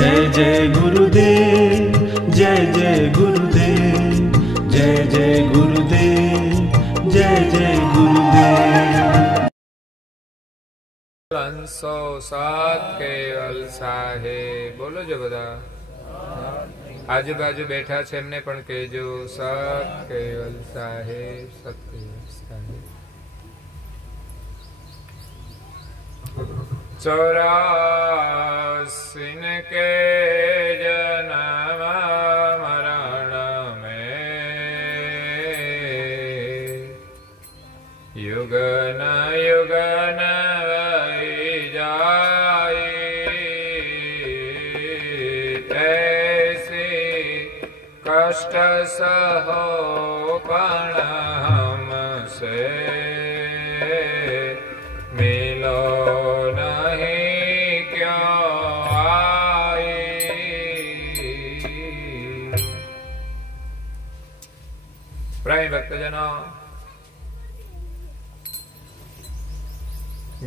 जय जय गुरुदेव, जय जय गुरुदेव, जय जय गुरुदेव, जय जय गुरुदेव। 307 કેવલ સાહેબ બોલો જો બધા આજુબાજુ બેઠા છે એમને પણ કહેજો સત કેવલ સાહેબ, સત કેવલ સાહેબ। 84 के जन्म मरण में युगन युगन वही जाए, ऐसे कष्ट सहो पण हमसे मिलो भक्तजनों,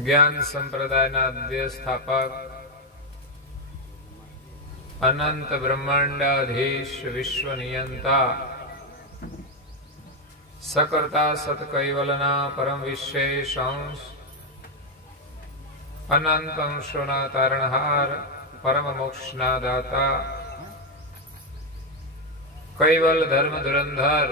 ज्ञान संप्रदायना आद्य स्थापक अनंत ब्रह्मांडाधीश विश्व नियंता सकर्ता सत कैवलना परम विशेष अंश अनंत अंशोना तारणहार परम मोक्षना दाता कैवल धर्म धुरंधर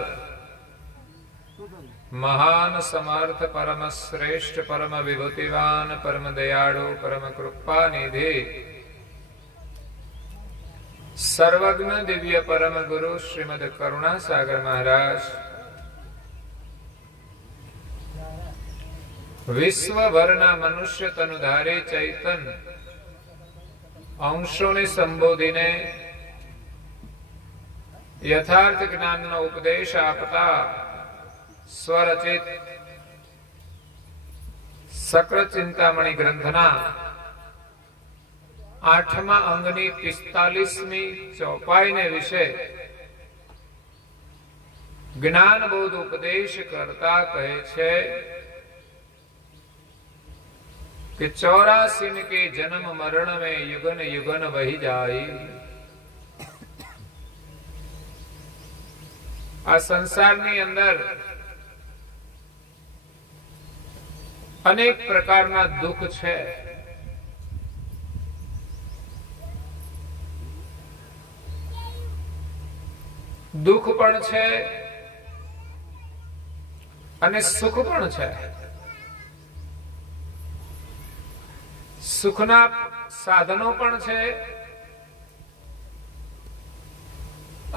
महान समर्थ परम श्रेष्ठ परम विभूतिवान परम दयाळु परम कृपा निधि सर्वज्ञ दिव्य परम गुरु श्रीमद करुणा सागर महाराज विश्व भरना मनुष्य तनुधारी चैतन अंशों ने संबोधीने यथार्थ ज्ञान नो उपदेश आपता स्वरचित सकृत चिंतामणि ग्रंथना 8मा अंगनी 45મી चौपाई ने विषय ज्ञान बोध उपदेश करता कहे छे कि 84 के जन्म मरण में युगन युगन वही जाई। आ संसारनी अंदर अनेक प्रकारना दुख छे। दुख पण छे अने सुख पण छे। सुखना साधनो पण छे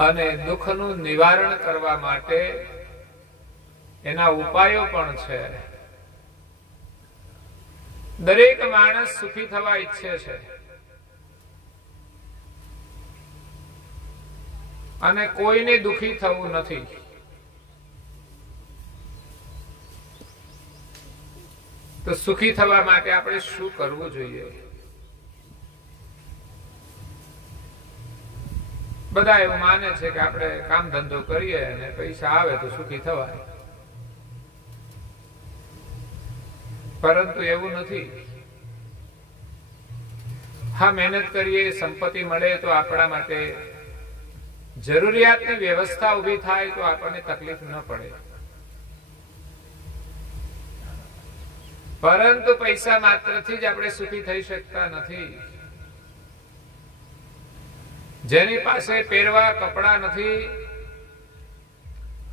अने दुखनु निवारण करवा माटे एना उपायो पण छे। दरेक माणस सुखी थवा इच्छे छे अने कोईने दुखी थवुं नथी। तो सुखी थवा माटे आपणे शुं करवुं जोईए? बधा एवुं माने छे के आपणे काम धंधो करीए अने पैसा आवे तो सुखी थवाय, परंतु एवं नहीं। हाँ, मेहनत करिए संपत्ति मळे तो आपणा माटे जरूरियातनी व्यवस्था उभी थाय तो आपणे तकलीफ न पड़े, परंतु पैसा मात्रथी ज आपणे सुखी थई शकता नथी। जेनी पासे पेरवा कपड़ा नथी,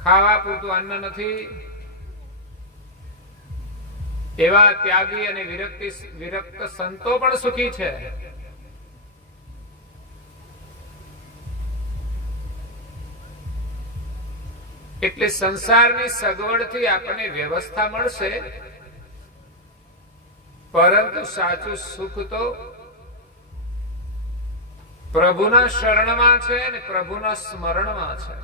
खावा पूरतुं अन्न नथी, एवा त्यागी अने विरक्त संतो पण सुखी छे। एटले संसारनी सगवडथी आपणे व्यवस्था मळशे, परंतु साचुं सुख तो प्रभुना शरणमां छे ने प्रभुना स्मरणमां छे।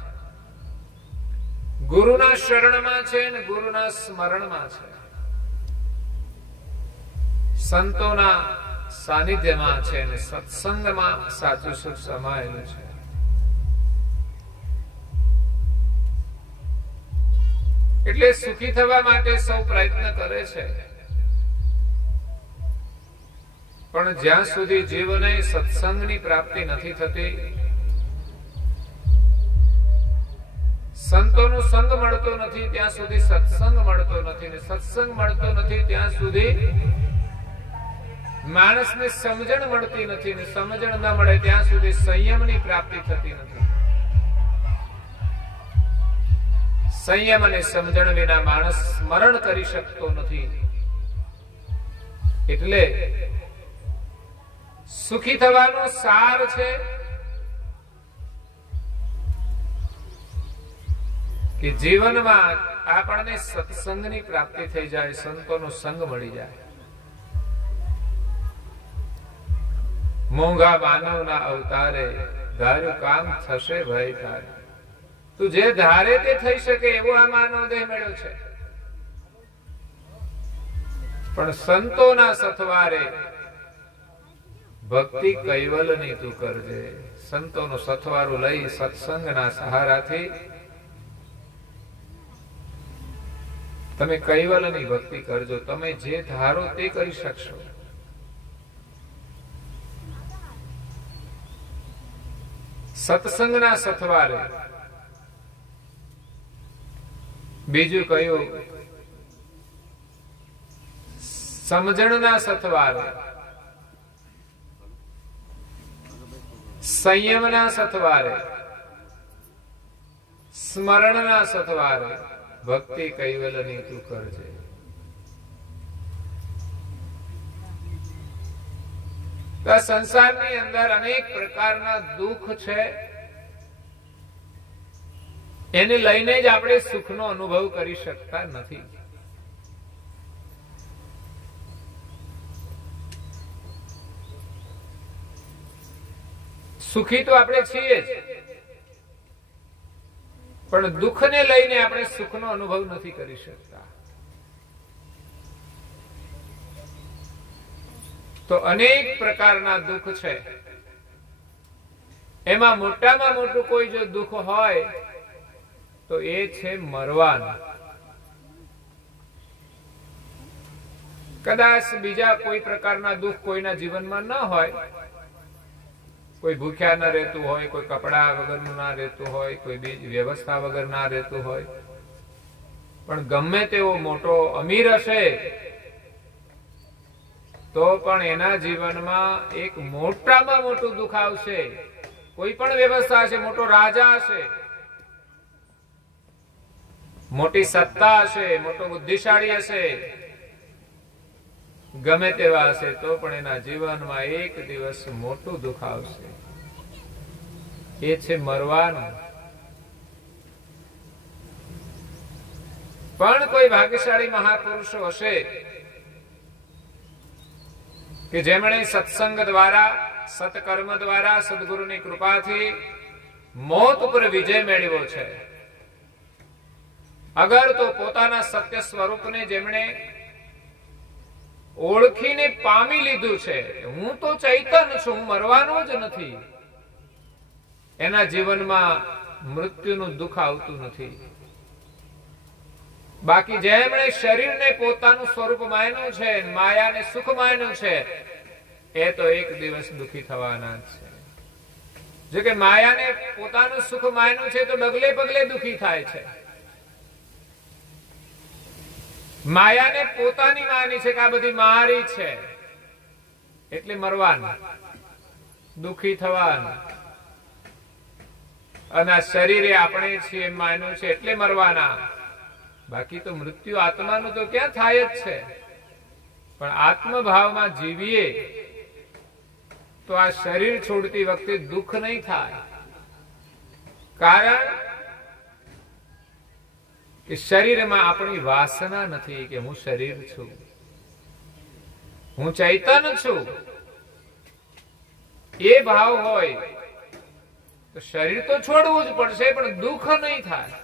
गुरुना शरणमां छे ने गुरुना स्मरणमां छे। संतोना सानिध्यमां छे ने सत्संगमां साचुं सुख समायेલું છે। એટલે સુખી થવા માટે સૌ પ્રયત્ન કરે છે, પણ જ્યાં સુધી જીવને સત્સંગની પ્રાપ્તિ નથી થતી, સંતોનો સંગ મળતો નથી ત્યાં સુધી સત્સંગ મળતો નથી, ને સત્સંગ મળતો નથી ત્યાં સુધી માણસને સમજણ મળતી નથી, ને સમજણ ન મળે ત્યાં સુધી સંયમની પ્રાપ્તિ થતી નથી. સંયમ અને સમજણ વિના માણસ સ્મરણ કરી શકતો નથી. એટલે સુખી થવાનો સાર છે કે જીવનમાં આપણને સત્સંગની પ્રાપ્તિ થઈ જાય, સંતોનો સંગ મળી જાય. મોંઘા માનવના અવતારે ધાર્યું કામ થશે ભય તારે. તું જે ધારે તે થઈ શકે એવો આ માનવ દેહ મળ્યો છે. પણ સંતોના સથવારે ભક્તિ કૈવલની તું કરજે. સંતોનું સથવારું લઈ સત્સંગના સહારાથી તમે કૈવલની ભક્તિ કરજો. તમે જે ધારો તે કરી શકશો. સત્સંગના સથવારે બીજું કયું? સમજણના સથવારે, સંયમના સથવારે, સ્મરણના સથવારે ભક્તિ કૈવલની તું કરજે. સંસારની અંદર અનેક પ્રકારના દુઃખ છે, એને લઈને જ આપણે સુખનો અનુભવ કરી શકતા નથી. સુખી તો આપણે છીએ જ, પણ દુઃખને લઈને આપણે સુખનો અનુભવ નથી કરી શકતા. તો અનેક પ્રકારના દુઃખ છે. એમાં મોટામાં મોટું કોઈ જો દુઃખ હોય તો એ છે મરવાનું. કદાચ બીજા કોઈ પ્રકારના દુઃખ કોઈના જીવનમાં ન હોય. કોઈ ભૂખ્યા ન રહેતું હોય, કોઈ કપડા વગરનું ના રહેતું હોય, કોઈ બીજી વ્યવસ્થા વગર ના રહેતું હોય, પણ ગમે તેવો મોટો અમીર હશે તો પણ એના જીવનમાં એક મોટામાં મોટું દુઃખ આવશે. કોઈ પણ વ્યવસ્થા હશે, મોટો રાજા હશે, મોટી સત્તા હશે, મોટો બુદ્ધિશાળી હશે, ગમે તેવા હશે તો પણ એના જીવનમાં એક દિવસ મોટું દુઃખ આવશે. એ છે મરવાનું. પણ કોઈ ભાગ્યશાળી મહાપુરુષો હશે કે જેમણે સત્સંગ દ્વારા, સત્કર્મ દ્વારા, સદગુરુની કૃપાથી મોત ઉપર વિજય મેળવ્યો છે. અગર તો પોતાના સત્ય સ્વરૂપને જેમણે ઓળખીને પામી લીધું છે, હું તો ચૈતન્ય છું, હું મરવાનો જ નથી, એના જીવનમાં મૃત્યુનું દુઃખ આવતું નથી. બાકી જેમણે શરીરને પોતાનું સ્વરૂપ માન્યું છે, માયાને સુખ માન્યું છે, એ તો એક દિવસ દુઃખી થવાના છે. જો કે માયાને પોતાનું સુખ માન્યું છે તો ડગલે પગલે દુઃખી થાય છે. માયાને પોતાની માની છે કે આ બધી મારી છે એટલે મરવાનું, દુઃખી થવાનું. અને આ શરીરે આપણે છીએ એમ માન્યું છે એટલે મરવાના. બાકી તો મૃત્યુ આત્માનું તો ક્યાં થાય જ છે. પણ આત્મભાવમાં જીવીએ તો આ શરીર છોડતી વખતે દુઃખ નહીં થાય. કારણ કે શરીરમાં આપણી વાસના નથી કે હું શરીર છું, હું ચૈતન્ય છું. એ ભાવ હોય તો શરીર તો છોડવું જ પડશે, પણ દુઃખ નહીં થાય.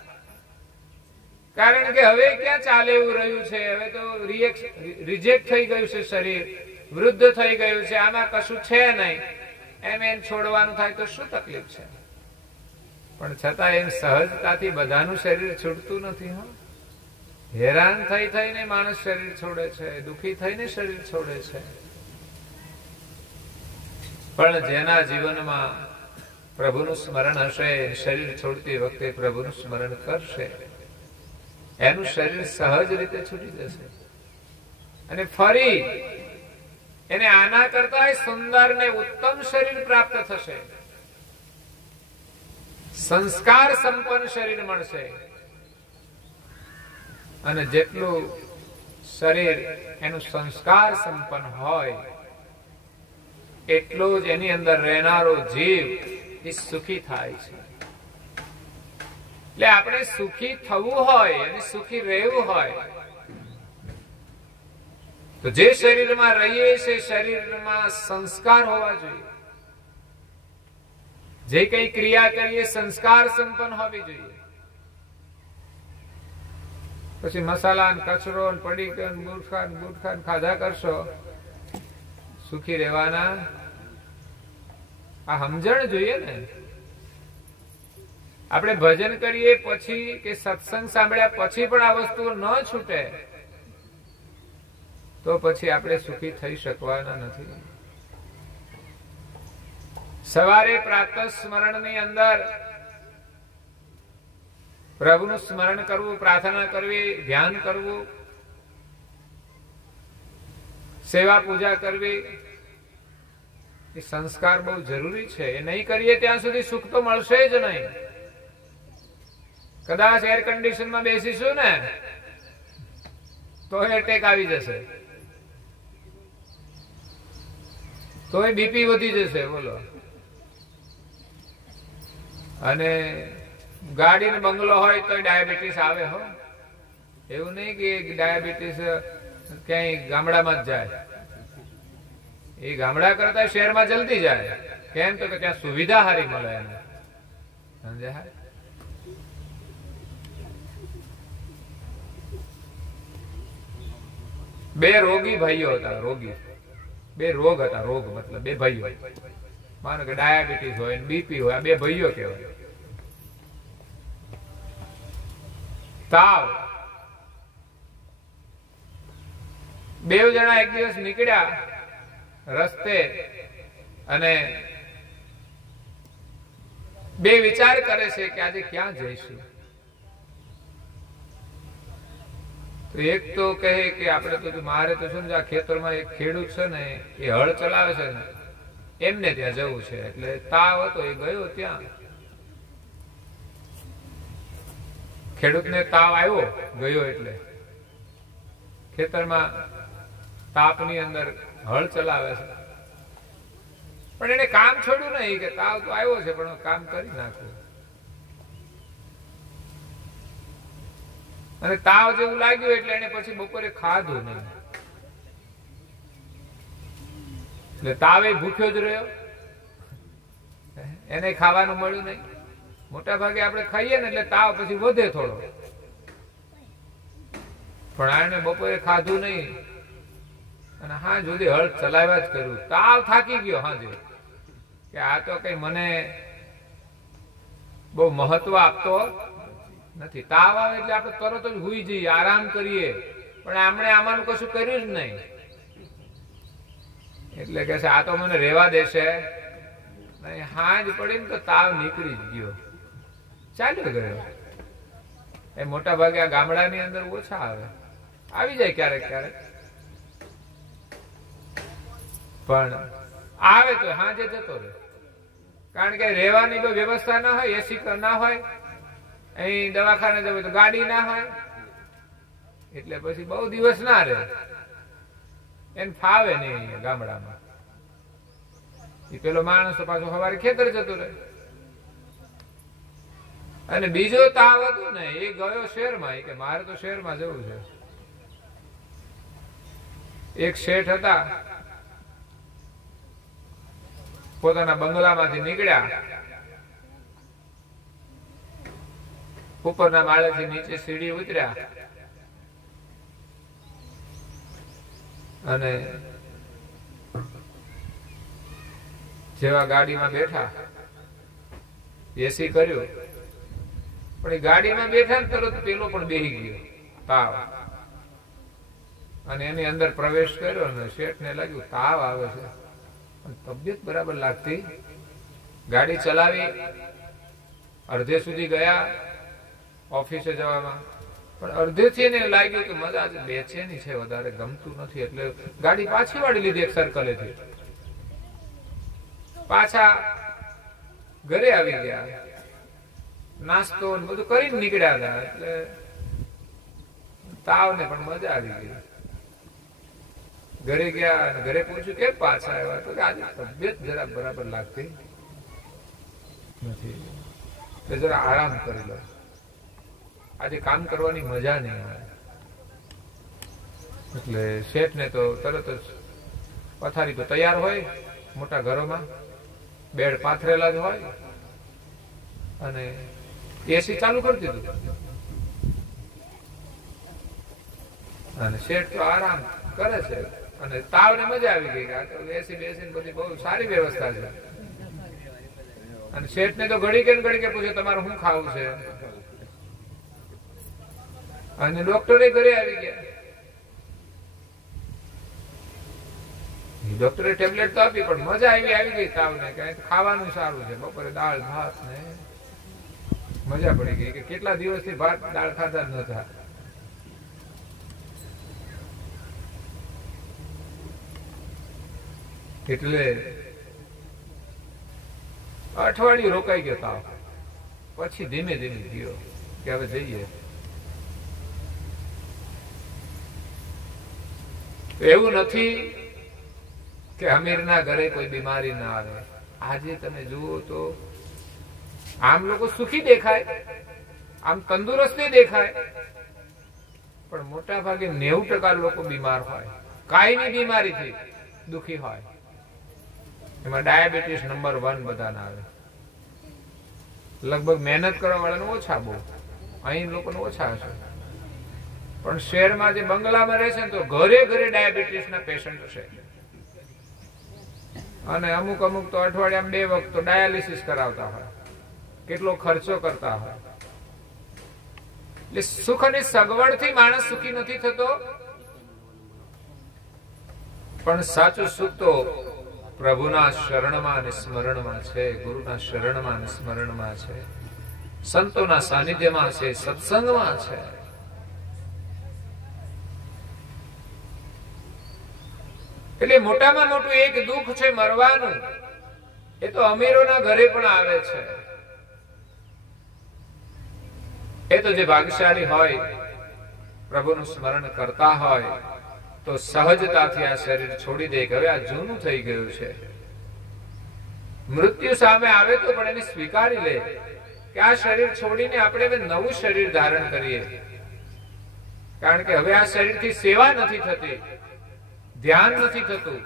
કારણ કે હવે ક્યાં ચાલે એવું રહ્યું છે. હવે તો રિજેક્ટ થઈ ગયું છે શરીર, વૃદ્ધ થઈ ગયું છે, આમાં કશું છે નહીં. એમ છોડવાનું થાય તો શું તકલીફ છે? પણ છતાં એમ સહજતાથી બધાનું શરીર છૂટતું નથી. હેરાન થઈ થઈને માણસ શરીર છોડે છે, દુઃખી થઈને શરીર છોડે છે. પણ જેના જીવનમાં પ્રભુનું સ્મરણ હશે, શરીર છોડતી વખતે પ્રભુનું સ્મરણ કરશે, એનું શરીર સહજ રીતે છૂટી જશે અને ફરી એને આના કરતા સુંદર ને ઉત્તમ શરીર પ્રાપ્ત થશે, સંસ્કાર સંપન્ન શરીર મળશે. અને જેટલું શરીર એનું સંસ્કાર સંપન્ન હોય એટલું જ એની અંદર રહેનારો જીવ એ સુખી થાય છે. એટલે આપણે સુખી થવું હોય અને સુખી રહેવું હોય તો જે શરીરમાં રહીએ છે શરીરમાં સંસ્કાર હોવા જોઈએ. જે કઈ ક્રિયા કરીએ સંસ્કાર સંપન્ન હોવી જોઈએ. પછી મસાલા કચરો પડીકન ગુટખા ખાધા કરશો, સુખી રહેવાના આ સમજણ જોઈએ ને. આપણે ભજન કરીએ પછી કે સત્સંગ સાંભળ્યા પછી પણ આ વસ્તુ ન છૂટે તો પછી આપણે સુખી થઈ શકવાના નથી. સવારે પ્રાતઃ સ્મરણની અંદર પ્રભુનું સ્મરણ કરવું, પ્રાર્થના કરવી, ધ્યાન કરવું, સેવા પૂજા કરવી એ સંસ્કાર બહુ જરૂરી છે. એ નહીં કરીએ ત્યાં સુધી સુખ તો મળશે જ નહીં. કદાચ એર કન્ડિશનમાં બેસીશું ને તો એટેક આવી જશે, તોય બીપી વધી જશે. બોલો. અને ગાડી ને બંગલો હોય તો ડાયાબિટીસ આવે. હો, એવું નહીં કે ડાયાબિટીસ ક્યાંય ગામડામાં જ જાય. એ ગામડા કરતા શહેરમાં જલ્દી જાય. કેમ તો કે ત્યાં સુવિધા સારી મળે એને. સમજાય? બે રોગી ભાઈઓ હતા. રોગી બે રોગ હતા. રોગ મતલબ બે ભાઈઓ. માનો કે ડાયાબિટીસ હોય ને બીપી હોય. આ બે ભાઈઓ કહેવાય. તાવ. બે જણા એક દિવસ નીકળ્યા રસ્તે અને બે વિચાર કરે છે કે આજે ક્યાં જઈશું. તો એક તો કહે કે આપણે તો મારે તો શું આ ખેતરમાં એક ખેડૂત છે ને એ હળ ચલાવે છે ને એમને ત્યાં જવું છે. એટલે તાવ હતો એ ગયો ત્યાં. ખેડૂતને તાવ આવ્યો ગયો એટલે ખેતરમાં તાપની અંદર હળ ચલાવે છે. પણ એને કામ છોડ્યું નહીં કે તાવ તો આવ્યો છે પણ કામ કરી નાખ્યું. અને તાવ જેવું લાગ્યું એટલે એને પછી બપોરે ખાધું નહીં. એટલે તાવે ભૂખ્યો જ રહ્યો, એને ખાવાનું મળ્યું નહીં. મોટા ભાગે આપણે ખાઈએ ને એટલે તાવ પછી વધે થોડો, પણ આને બપોરે ખાધું નહીં અને હા સુધી હળ ચલાવ્યા જ કર્યું. તાવ થાકી ગયો હાજે કે આ તો કઈ મને બહુ મહત્વ આપતો નથી. તાવ આવે એટલે આપણે તરત જ હુઈ જઈએ, આરામ કરીએ, પણ આમણે આમાંનું કશું કર્યું જ નહીં. એટલે કે આ તો મને રેવા દેશે નહીં. હાજ પડી ને તો તાવ નીકળી જ ગયો, ચાલ્યો ગયો. એ મોટા ભાગે આ ગામડાની અંદર ઓછા આવે, આવી જાય ક્યારેક ક્યારેક, પણ આવે તો હાજે જતો રહે. કારણ કે રહેવાની કોઈ વ્યવસ્થા ના હોય, એસી ના હોય, અહીં દવાખાને જવું તો ગાડી ના હોય, એટલે પછી બહુ દિવસ ના રહે. એને ફાવે નહીં ગામડામાં. એ પેલો માણસ પાછો સવારે ખેતર જતો રહે. અને બીજો તાવ હતો ને એ ગયો શહેરમાં. કે મારે તો શહેરમાં જવું છે. એક શેઠ હતા, પોતાના બંગલામાંથી નીકળ્યા, ઉપરના માળેથી નીચે સીડી ઉતર્યા અને જેવા ગાડીમાં બેઠા, એસી કર્યું, પણ એ ગાડીમાં બેઠા ને તરત પેલો પણ બેહી ગયો તાવ. અને એની અંદર પ્રવેશ કર્યો ને શેઠને લાગ્યું તાવ આવે છે. તબિયત બરાબર લાગતી, ગાડી ચલાવી, અડધે સુધી ગયા ઓફિસે જવામાં, પણ અડધેથી એને લાગ્યું કે મજા આજે બેચેની છે, વધારે ગમતું નથી, એટલે ગાડી પાછી વાળી લીધી એક સર્કલેથી. પાછા ઘરે આવી ગયા, નાસ્તો બધું કરીને નીકળ્યા હતા, એટલે તાવ ને પણ મજા આવી ગઈ. ઘરે ગયા અને ઘરે પૂછ્યું કેમ પાછા આવ્યા, તો આજે તબિયત જરા બરાબર લાગતી નથી, એટલે જરા આરામ કરી લો, આજે કામ કરવાની મજા નહીં આવે. એટલે શેઠ ને તો તરત જ પથારી તો તૈયાર હોય, મોટા ઘરોમાં બેડ પાથરેલા જ હોય, અને એસી ચાલુ કરી દીધું, અને શેઠ તો આરામ કરે છે, અને તાવ ને મજા આવી ગઈ, એસી બેસી બધી બહુ સારી વ્યવસ્થા છે. અને શેઠ ને તો ઘડી કે પૂછે તમારે શું ખાવું છે, અને ડોક્ટરે ઘરે આવી ગયા. ડોક્ટરે ટેબ્લેટ તો આપી, પણ મજા આવી ગઈ તાવ ને, કે ખાવાનું સારું છે, બપોરે દાળ ભાત ને મજા પડી ગઈ, કે કેટલા દિવસથી ભાત દાળ ખાતા જ નતા. એટલે અઠવાડિયું રોકાઈ ગયો તાવ, પછી ધીમે ધીમે ગયો કે હવે જઈએ. એવું નથી કે અમીરના ઘરે કોઈ બીમારી ના આવે. આજે તમે જુઓ તો આમ લોકો સુખી દેખાય, આમ તંદુરસ્તી દેખાય, પણ મોટા ભાગે 90% લોકો બીમાર હોય, કાયમી બીમારીથી દુખી હોય. એમાં ડાયાબિટીસ નંબર 1 બધાના આવે. લગભગ મહેનત કરવા વાળાને ઓછા, બહુ અહીં લોકોને ઓછા હશે, પણ શહેરમાં જે બંગલામાં રહે છે ને તો ઘરે ઘરે ડાયાબિટીસના પેશન્ટ છે. અને અમુક તો અઠવાડિયામાં 2 વખત તો ડાયાલિસિસ કરાવતા હોય, કેટલો ખર્ચો કરતા હોય. એટલે સુખ અને સગવડથી માણસ સુખી નથી થતો, પણ સાચું સુખ તો પ્રભુના શરણમાં અને સ્મરણમાં છે, ગુરુના શરણમાં અને સ્મરણમાં છે, સંતોના સાનિધ્યમાં છે, સત્સંગમાં છે. એટલે મોટામાં મોટું એક દુઃખ છે મરવાનું. એ તો અમીરોના ઘરે પણ આવે છે. એ તો જે ભાગ્યશાળી હોય, પ્રભુનું સ્મરણ કરતા હોય, તો સહજતાથી આ શરીર છોડી દે કે હવે આ જૂનું થઈ ગયું છે. મૃત્યુ સામે આવે તો પણ એને સ્વીકારી લે કે આ શરીર છોડીને આપણે હવે નવું શરીર ધારણ કરીએ, કારણ કે હવે આ શરીરથી સેવા નથી થતી, ધ્યાન નથી થતું,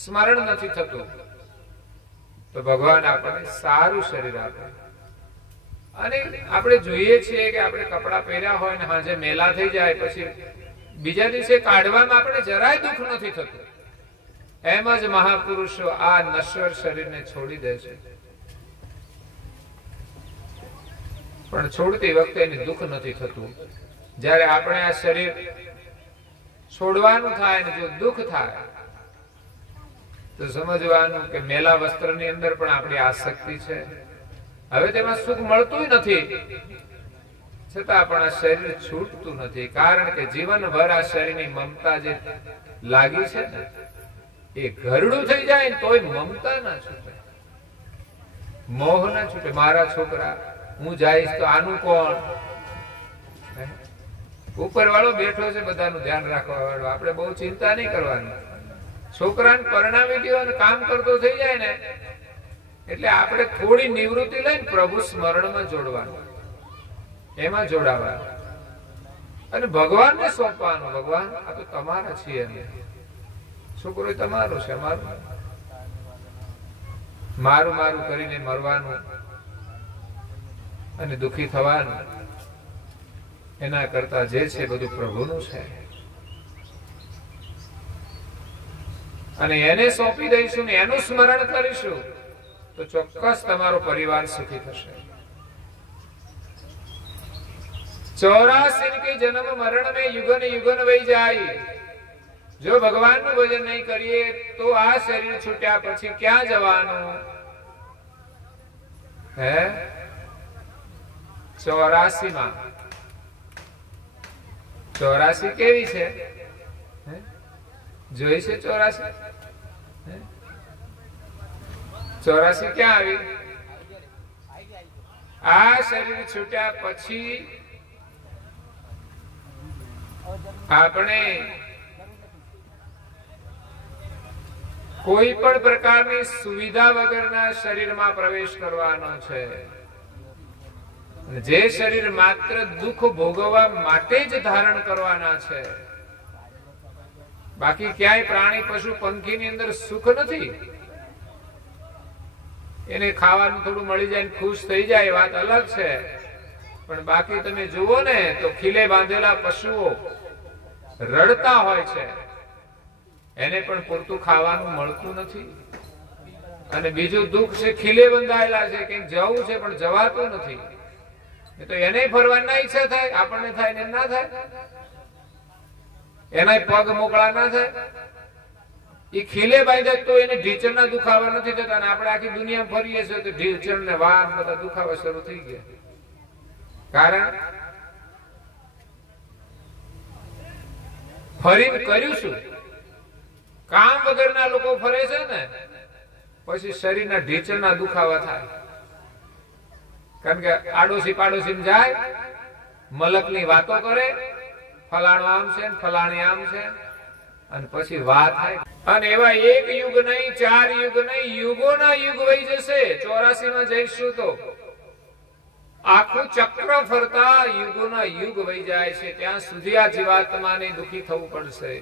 સ્મરણ નથી થતું. તો ભગવાન આપણને સારું શરીર આપે. અને આપણે જોઈએ છીએ કે આપણે કપડા પહેર્યા હોય ને હાજે મેલા થઈ જાય, પછી બીજા દિવસે કાઢવામાં આપણે જરાય દુઃખ નથી થતું. એમ જ મહાપુરુષો આ નશ્વર શરીરને છોડી દે છે, પણ છોડતી વખતે એને દુઃખ નથી થતું. જયારે આપણે આ શરીર છોડવાનું થાય ને જો દુઃખ થાય તો સમજવાનું કે મેલા વસ્ત્રની અંદર પણ આપણી આસક્તિ છે. હવે તેમાં સુખ મળતું નથી, છતાં પણ આ શરીર છૂટતું નથી, કારણ કે જીવનભર આ શરીરની મમતા જે લાગી છે ને, એ ઘરડું થઈ જાય ને તોય મમતા ના છૂટે, મોહ ના છૂટે. મારા છોકરા, હું જઈશ તો આનું કોણ? ઉપર વાળો બેઠો છે, બધાનું ધ્યાન રાખવા વાળો. આપણે બહુ ચિંતા નહીં કરવાની. છોકરાને પરણાવી દો અને કામ કરતો થઈ જાય ને, એટલે આપણે થોડી નિવૃત્તિ લઈને પ્રભુ સ્મરણમાં જોડવાનું, એમાં જોડાવાનું, અને ભગવાનને સોંપવાનું. ભગવાન, આ તો તમારા છીએ, છોકરો તમારો છે, મારું મારું કરીને મરવાનું અને દુઃખી થવાનું, એના કરતા જે છે બધું પ્રભુનું છે, અને એને સોંપી દઈશું ને એનું સ્મરણ કરીશું તો ચોક્કસ તમારો પરિવાર સુખી થશે. 84 के जन्म मरण में युगन युगन वही जाई, જો ભગવાનનું ભજન નહીં કરીએ તો આ શરીર છૂટ્યા પછી ક્યાં જવાનું? હે 84 માં 84 કેવી છે? જોઈ છે 84? 84 ક્યાં આવી? આ શરીર છૂટ્યા પછી આપણે કોઈ પણ પ્રકારની સુવિધા વગરના શરીરમાં પ્રવેશ કરવાનો છે. જે શરીર માત્ર દુઃખ ભોગવવા માટે જ ધારણ કરવાના છે. બાકી ક્યાંય પ્રાણી પશુ પંખીની અંદર સુખ નથી. એને ખાવાનું થોડું મળી જાય ખુશ થઈ જાય વાત અલગ છે, પણ બાકી તમે જુઓ ને તો ખીલે બાંધેલા પશુઓ રડતા હોય છે, એને પણ પૂરતું ખાવાનું મળતું નથી. અને બીજું દુઃખ છે, ખીલે બંધાયેલા છે, કંઈક જવું છે પણ જવાતું નથી. તો એને ફરવાની ના ઈચ્છા થાય, આપણને થાય ને ના થાય, એના પગ મોકળા ના થાય. એ ખીલે બાંધ્યા તો એને ઢીચણના દુખાવા નથી થતા, અને આપણે આખી દુનિયા ફરીએ છીએ તો ઢીચણ ને વાળ બધા દુખાવા શરૂ થઈ ગયા. કારણ ફરીને કર્યું શું? કામ વગરના લોકો ફરે છે ને, પછી શરીરના ઢીચણના દુખાવા થાય. કારણ કે આડોશી પાડોશી જાય, મલકની વાતો કરે, ફલાણું આમ છે ફલાણી આમ છે, અને પછી વાત થાય. અને એવા એક યુગ નહીં, 4 યુગ નહીં, યુગોના યુગ વહી જશે. 84 માં જઈશું તો આખું ચક્ર ફરતા યુગોના યુગ વહી જાય છે. ત્યાં સુધી આ જીવાત્માને દુઃખી થવું પડશે.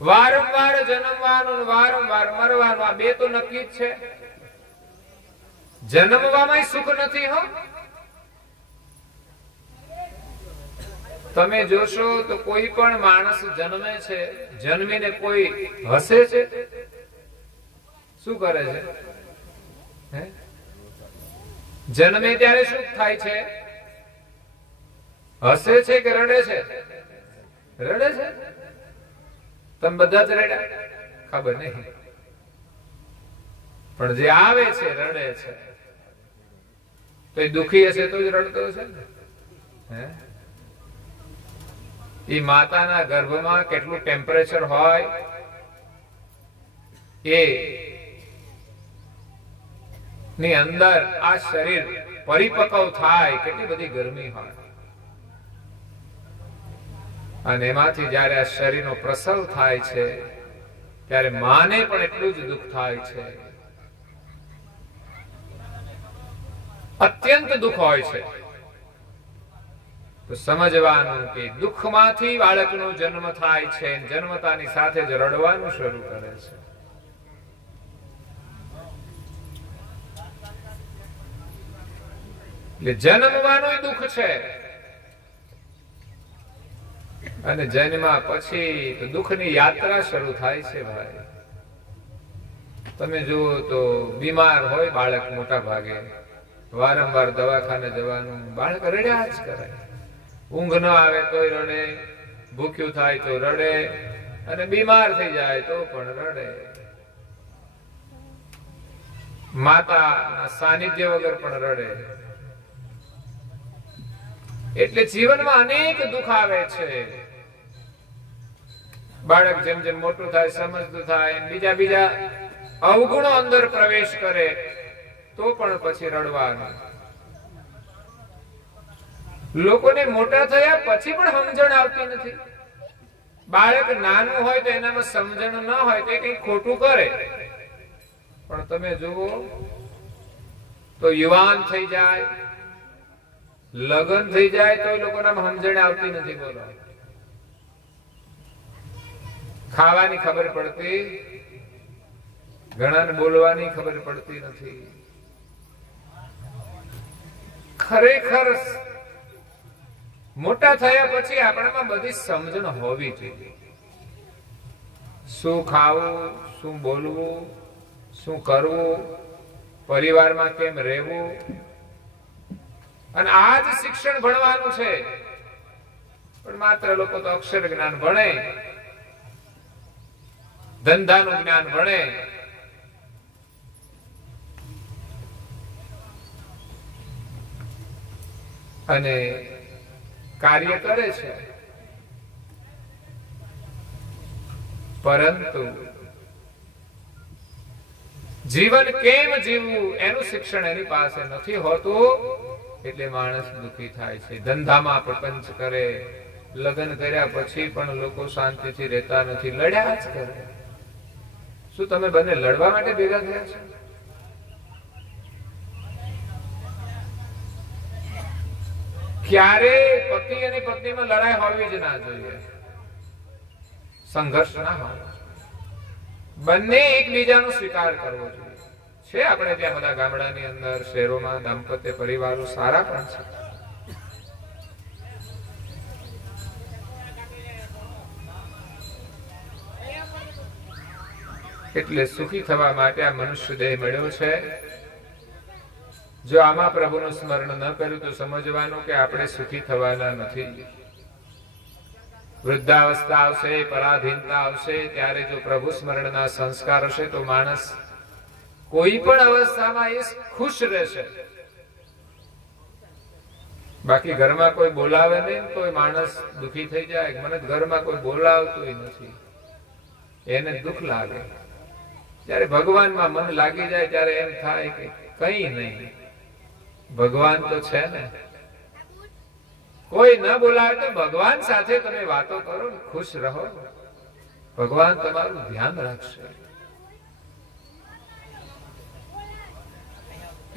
વારંવાર જન્મવાનું, વારંવાર મરવાનું, આ બે તો નક્કી જ છે. જન્મવામાં સુખ નથી. હો, તમે જોશો તો કોઈ પણ માણસ જન્મે છે, જન્મીને કોઈ હસે છે? શું કરે છે? જન્મે ત્યારે શું થાય છે? હસે છે કે રડે છે? રડે છે. તમે બધા જ રડ્યા? ખબર નહીં, પણ જે આવે છે રડે છે. તો એ દુખી હશે તો જ રડતો હશે ને. એ માતાના ગર્ભમાં કેટલું ટેમ્પરેચર હોય, એ ની અંદર આ શરીર પરિપક્વ થાય કેટલી બધી ગરમી હોય, અને એમાંથી જયારે આ શરીરનો પ્રસવ થાય છે ત્યારે માને પણ એટલું જ દુઃખ થાય છે. અત્યંત દુઃખ હોય છે. તો સમજવાનું કે દુઃખમાંથી બાળકનો જન્મ થાય છે, જન્મતાની સાથે જ રડવાનું શરૂ કરે છે. એટલે જન્મવાનું દુઃખ છે, અને જન્મા પછી દુઃખની યાત્રા શરૂ થાય છે. ભાઈ તમે જુઓ તો બીમાર હોય બાળક, મોટા ભાગે વારંવાર દવાખાને જવાનું, બાળક રડ્યા જ કરે. ઊંઘ ન આવે તોય રડે, ભૂખ્યું થાય તો રડે, અને બીમાર થઈ જાય તો પણ રડે. માતાના સાનિધ્ય વગર પણ રડે. એટલે જીવનમાં અનેક દુઃખ આવે છે. બાળક જેમ જેમ મોટું થાય, સમજતું થાય, બીજા અવગુણો અંદર પ્રવેશ કરે તો પણ પછી રડવાનું. લોકોને મોટા થયા પછી પણ સમજણ આવતી નથી. બાળક નાનું હોય તો એનામાં સમજણ ન હોય તો કઈ ખોટું કરે, પણ તમે જુઓ તો યુવાન થઈ જાય, લગ્ન થઈ જાય તો એ લોકોનામાં સમજણ આવતી નથી. બોલો, ખાવાની ખબર પડતી, ઘણાને બોલવાની ખબર પડતી નથી. ખરેખર મોટા થયા પછી આપણામાં બધી સમજણ હોવી જોઈએ. શું ખાવું, શું બોલવું, શું કરવું, પરિવારમાં કેમ રહેવું, અને આ જ શિક્ષણ ભણવાનું છે. પણ માત્ર લોકો તો અક્ષર જ્ઞાન ભણે ધંધાનું જ્ઞાન ભણે, અને કાર્ય કરે છે, પરંતુ જીવન કેમ જીવવું એનું શિક્ષણ એની પાસે નથી હોતું, એટલે માણસ દુઃખી થાય છે. ધંધામાં પ્રપંચ કરે, લગ્ન કર્યા પછી પણ લોકો શાંતિથી રહેતા નથી, લડ્યા જ કરે. શું તમે બંને લડવા માટે ભેગા થયા છો? ક્યારે પતિ અને પત્નીમાં લડાઈ હોવી જ ના જોઈએ, સંઘર્ષ ના હોય. બંને એકબીજાનો સ્વીકાર કરવો જોઈએ. છે આપણે ત્યાં બધા ગામડાની અંદર, શહેરોમાં દાંપત્ય પરિવારો સારા પણ છે. એટલે સુખી થવા માટે આ મનુષ્ય દેહ મળ્યો છે. જો આમાં પ્રભુનું સ્મરણ ન કર્યું તો સમજવાનું કે આપણે સુખી થવાના નથી. વૃદ્ધાવસ્થા આવશે, પરાધીનતા આવશે, ત્યારે જો પ્રભુ સ્મરણના સંસ્કાર હશે તો માણસ કોઈ પણ અવસ્થામાં એ ખુશ રહેશે. બાકી ઘરમાં કોઈ બોલાવે નહીં તો માણસ દુઃખી થઈ જાય. મને ઘરમાં કોઈ બોલાવતું નથી, એને દુઃખ લાગે. ત્યારે ભગવાનમાં મન લાગી જાય ત્યારે એમ થાય કે કઈ નહીં, ભગવાન તો છે ને. કોઈ ન બોલાવે તો ભગવાન સાથે તમે વાતો કરો, ખુશ રહો, ભગવાન તમારું ધ્યાન રાખશે.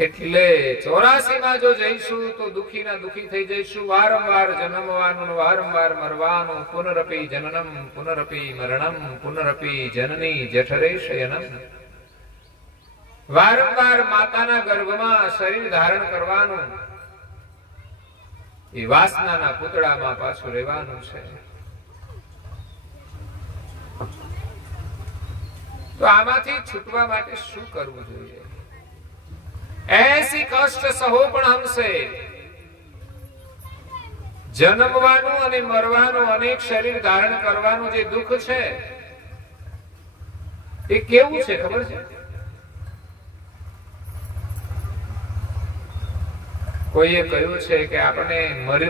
એટલે 84 માં જો જઈશું તો દુઃખી ના દુઃખી થઈ જઈશું. વારંવાર જન્મવાનું, વારંવાર મરવાનું. પુનરપી જનનમ પુનરપી મરણમ પુનરપી જનની જઠરે શયનમ. વારંવાર માતાના ગર્ભમાં શરીર ધારણ કરવાનું, એ વાસનાના પૂતળામાં પાછું રહેવાનું છે. તો આમાંથી છૂટવા માટે શું કરવું જોઈએ? ऐसी कष्ट सहो पण हमसे. जन्मવાનું અને મરવાનું, અનેક શરીર ધારણ કરવાનું જે દુઃખ છે એ કેવું છે ખબર છે? કોઈએ કહ્યું છે કે આપણે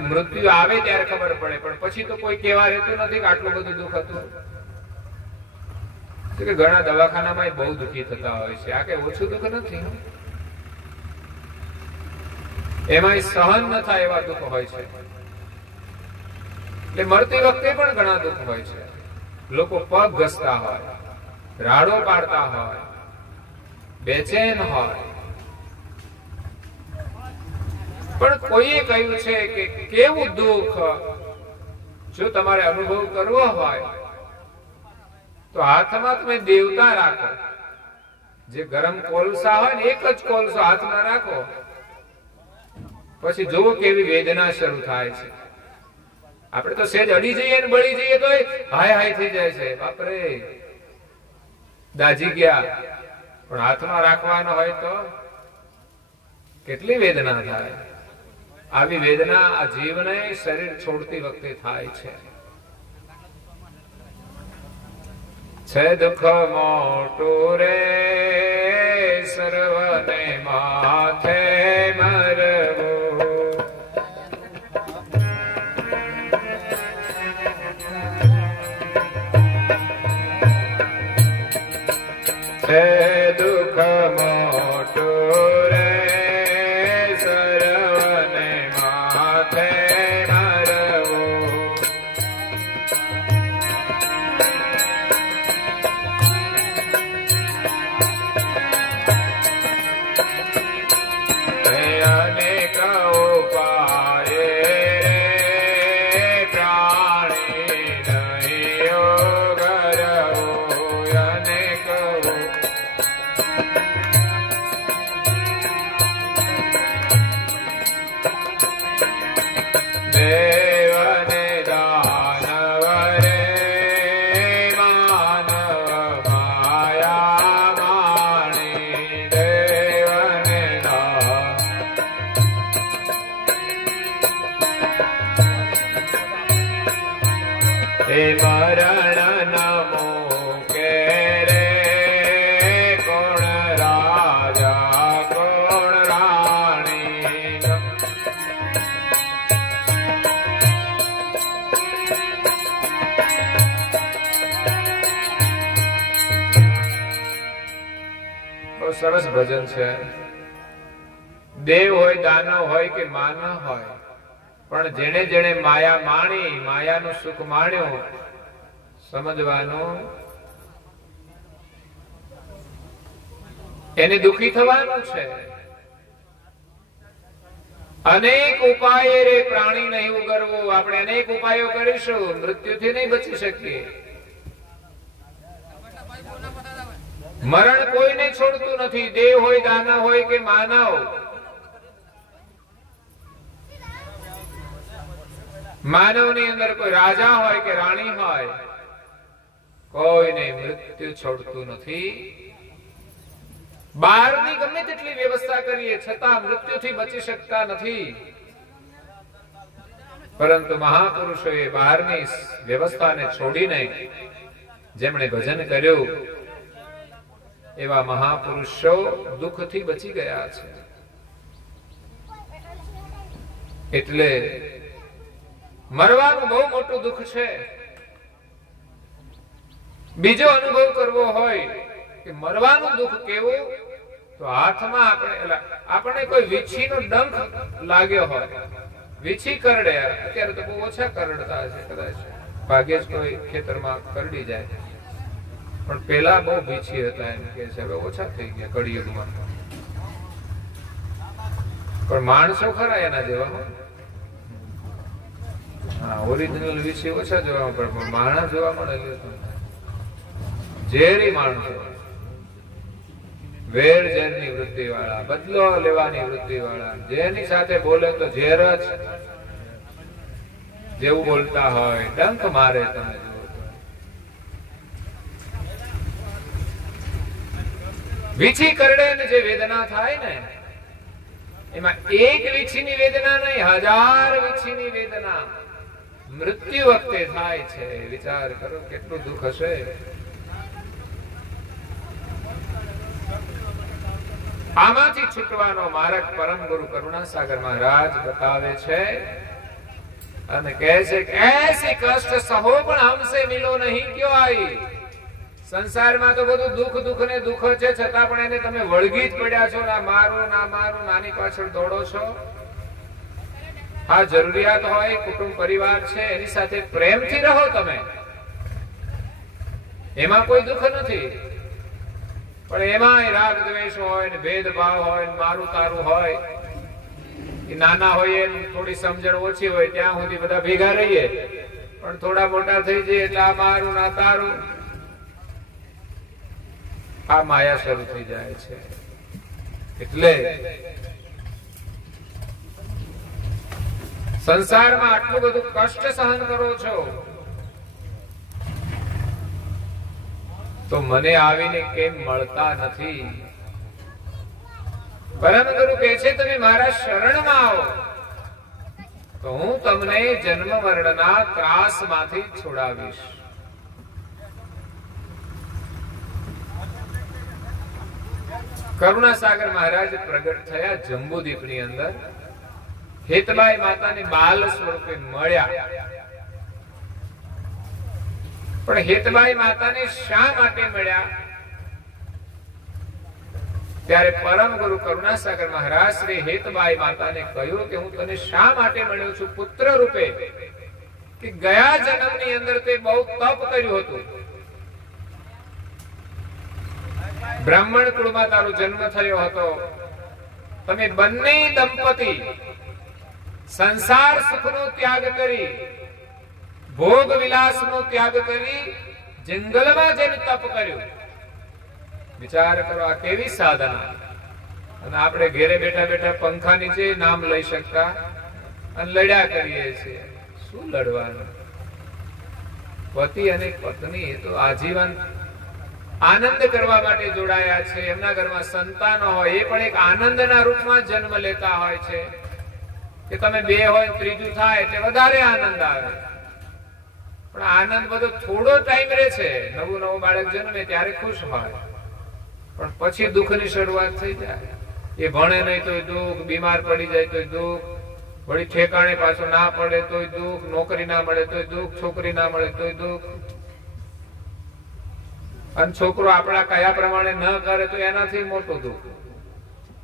મૃત્યુ આવે ત્યારે ખબર પડે, પણ પછી તો કોઈ કહેવા રહેતું નથી કે આટલું બધું દુઃખ હતું. કે ઘણા દવાખાનામાં બહુ દુઃખી થતા હોય છે. આ કઈ ઓછું દુઃખ નથી, એમાં સહન ન થાય એવા દુઃખ હોય છે. એટલે મરતી વખતે પણ ઘણા દુઃખ હોય છે. લોકો પગ ઘસતા હોય, રાડો પાડતા હોય, બેચેન હોય. પણ કોઈએ કહ્યું છે કે કેવું દુઃખ જો તમારે અનુભવ કરવો હોય તો હાથમાં તમે દેવતા રાખો. જે ગરમ કોલસા હોય ને એક જ કોલસો હાથમાં રાખો, પછી જોવો કેવી વેદના શરૂ થાય છે. આપણે તો સેજ અડી જઈએ ને બળી જઈએ તો હાય હાય થઈ જાય છે, બાપરે દાજી ગયા. પણ હાથમાં રાખવાનો હોય તો કેટલી વેદના થાય. આવી વેદના આ જીવને શરીર છોડતી વખતે થાય છે. દુઃખ મોટું રે સર્વને માથે મરવું. દુઃખ મોટું રે સર્વને માથે મરવું. અનેક ઉપાય પ્રાણી નહીં યોગ રવું. અનેક દેવને દાનવ રે માનવ માયા માણી. દેવને એ મરણ ન મૂકે સરસ ભજન છે. દેવ હોય, દાનવ હોય કે માનવ હોય, પણ જેણે જેણે માયા માણી, માયાનું સુખ માણ્યું, સમજવાનું એને દુખી થવાનું છે. અનેક ઉપાય રે પ્રાણી નહીં ઉગરવું. આપણે અનેક ઉપાયો કરીશું, મૃત્યુથી નહીં બચી શકીએ. મરણ કોઈને છોડતું નથી, દેવ હોય, દાનવ હોય કે માનવ. માનવની અંદર કોઈ રાજા હોય કે રાણી હોય, કોઈને મૃત્યુ છોડતું નથી. બહારની ગમે તેટલી વ્યવસ્થા કરીએ છતાં મૃત્યુથી બચી શકતા નથી. પરંતુ મહાપુરુષોએ બહારની વ્યવસ્થાને છોડીને જેમણે ભજન કર્યું, એવા મહાપુરુષો દુઃખથી બચી ગયા છે. એટલે મરવાનું બહુ મોટું દુઃખ છે. બીજો અનુભવ કરવો હોય કે મરવાનું દુઃખ કેવું, તો હાથમાં આપણે કોઈ વીછીનો ડંખ લાગ્યો હોય, વીછી કરડે. અત્યારે તો બહુ ઓછા કરડતા છે, કદાચ ભાગ્યે જ કોઈ ખેતરમાં કરડી જાય, પણ પેલા બહુ વીછી હતા. એમ કે છે હવે ઓછા થઈ ગયા કળિયુગમાં. પણ માણસો ખરા એના જેવા. હા, ઓરિજિનલ વીછી ઓછા જોવા પડે, પણ માણસ જોવા મળે. ઝેરી માણસો, વેર ઝેરની વૃત્તિ વાળા, બદલો લેવાની વૃત્તિ વાળા, જેની સાથે બોલે તો ઝેર જ જેવું બોલતા હોય, ડંખ મારે. તમે વીછી કરડે ને જે વેદના થાય ને, એમાં એક વીછીની વેદના નહીં, 1000 વીછીની વેદના મૃત્યુ વખતે થાય છે. વિચાર કરો કેટલું દુઃખ હશે. આમાંથી છૂટવાનો માર્ગ પરમ ગુરુ કરુણાસાગર મહારાજ બતાવે છે અને કહે છે કે એસી કષ્ટ સહો પણ હમસે મિલો નહીં ક્યો આઈ. સંસારમાં તો બધું દુઃખ દુઃખ ને દુઃખ છે, છતાં પણ એને તમે વળગી જ પડ્યા છો. ના મારું, ના મારું, નાની પાછળ દોડો છો. હા, જરૂરિયાત હોય, કુટુંબ પરિવાર છે, એની સાથે પ્રેમથી રહો તમે, એમાં કોઈ દુઃખ નથી. પણ એમાં રાગ દ્વેષ હોય ને ભેદભાવ હોય ને મારું તારું હોય. નાના હોય થોડી સમજણ ઓછી હોય ત્યાં સુધી બધા ભેગા રહીએ, પણ થોડા મોટા થઈ જઈએ એટલે આ મારું ના તારું, આ માયા શરૂ થઈ જાય છે. એટલે સંસારમાં આટલું બધું કષ્ટ સહન કરો છો, તો મને આવીને કેમ મળતા નથી? પરમ ગુરુ કહે છે તમે મારા શરણમાં આવો તો હું તમને જન્મ મરણના ત્રાસમાંથી છોડાવીશ. કરુણાસાગર મહારાજ પ્રગટ થયા જંબુદીપની અંદર. હેતબાઈ માતાને બાલ સ્વરૂપે મળ્યા. પણ હેતબાઈ માતાને શા માટે મળ્યા? ત્યારે પરમ ગુરુ કરુણાસાગર મહારાજ શ્રી હેતબાઈ માતાને કહ્યું કે હું તને શા માટે મળ્યો છું પુત્ર રૂપે? કે ગયા જન્મની અંદર તે બહુ તપ કર્યું હતું. બ્રાહ્મણ કુળમાં તારો જન્મ થયો હતો. તમે બંને દંપતી સંસાર સુખનો ત્યાગ કરી, ભોગ વિલાસનો ત્યાગ કરી, જંગલમાં જઈને તપ કર્યું. વિચાર કરો આ કેવી સાધના. અને આપણે ઘેરે બેઠા બેઠા પંખા નીચે નામ લઈ શકતા અને લડ્યા કરીએ છીએ. શું લડવાનું? પતિ અને પત્ની એ તો આજીવન આનંદ કરવા માટે જોડાયા છે. એમના ઘરમાં સંતાનો હોય એ પણ એક આનંદના રૂપમાં જન્મ લેતા હોય છે. કે તમે બે હોય ત્રીજું થાય એટલે વધારે આનંદ આવે. પણ આનંદ બધો થોડો ટાઈમ રહે છે. નવું નવું બાળક જન્મે ત્યારે ખુશ હોય, પણ પછી દુઃખની શરૂઆત થઈ જાય. એ ભણે નહીં તોય દુઃખ, બીમાર પડી જાય તોય દુઃખ, વળી ઠેકાણે પાછો ના પડે તોય દુઃખ, નોકરી ના મળે તોય દુઃખ, છોકરી ના મળે તોય દુઃખ. અને છોકરો આપણા કયા પ્રમાણે ન કરે તો એનાથી મોટું દુઃખ.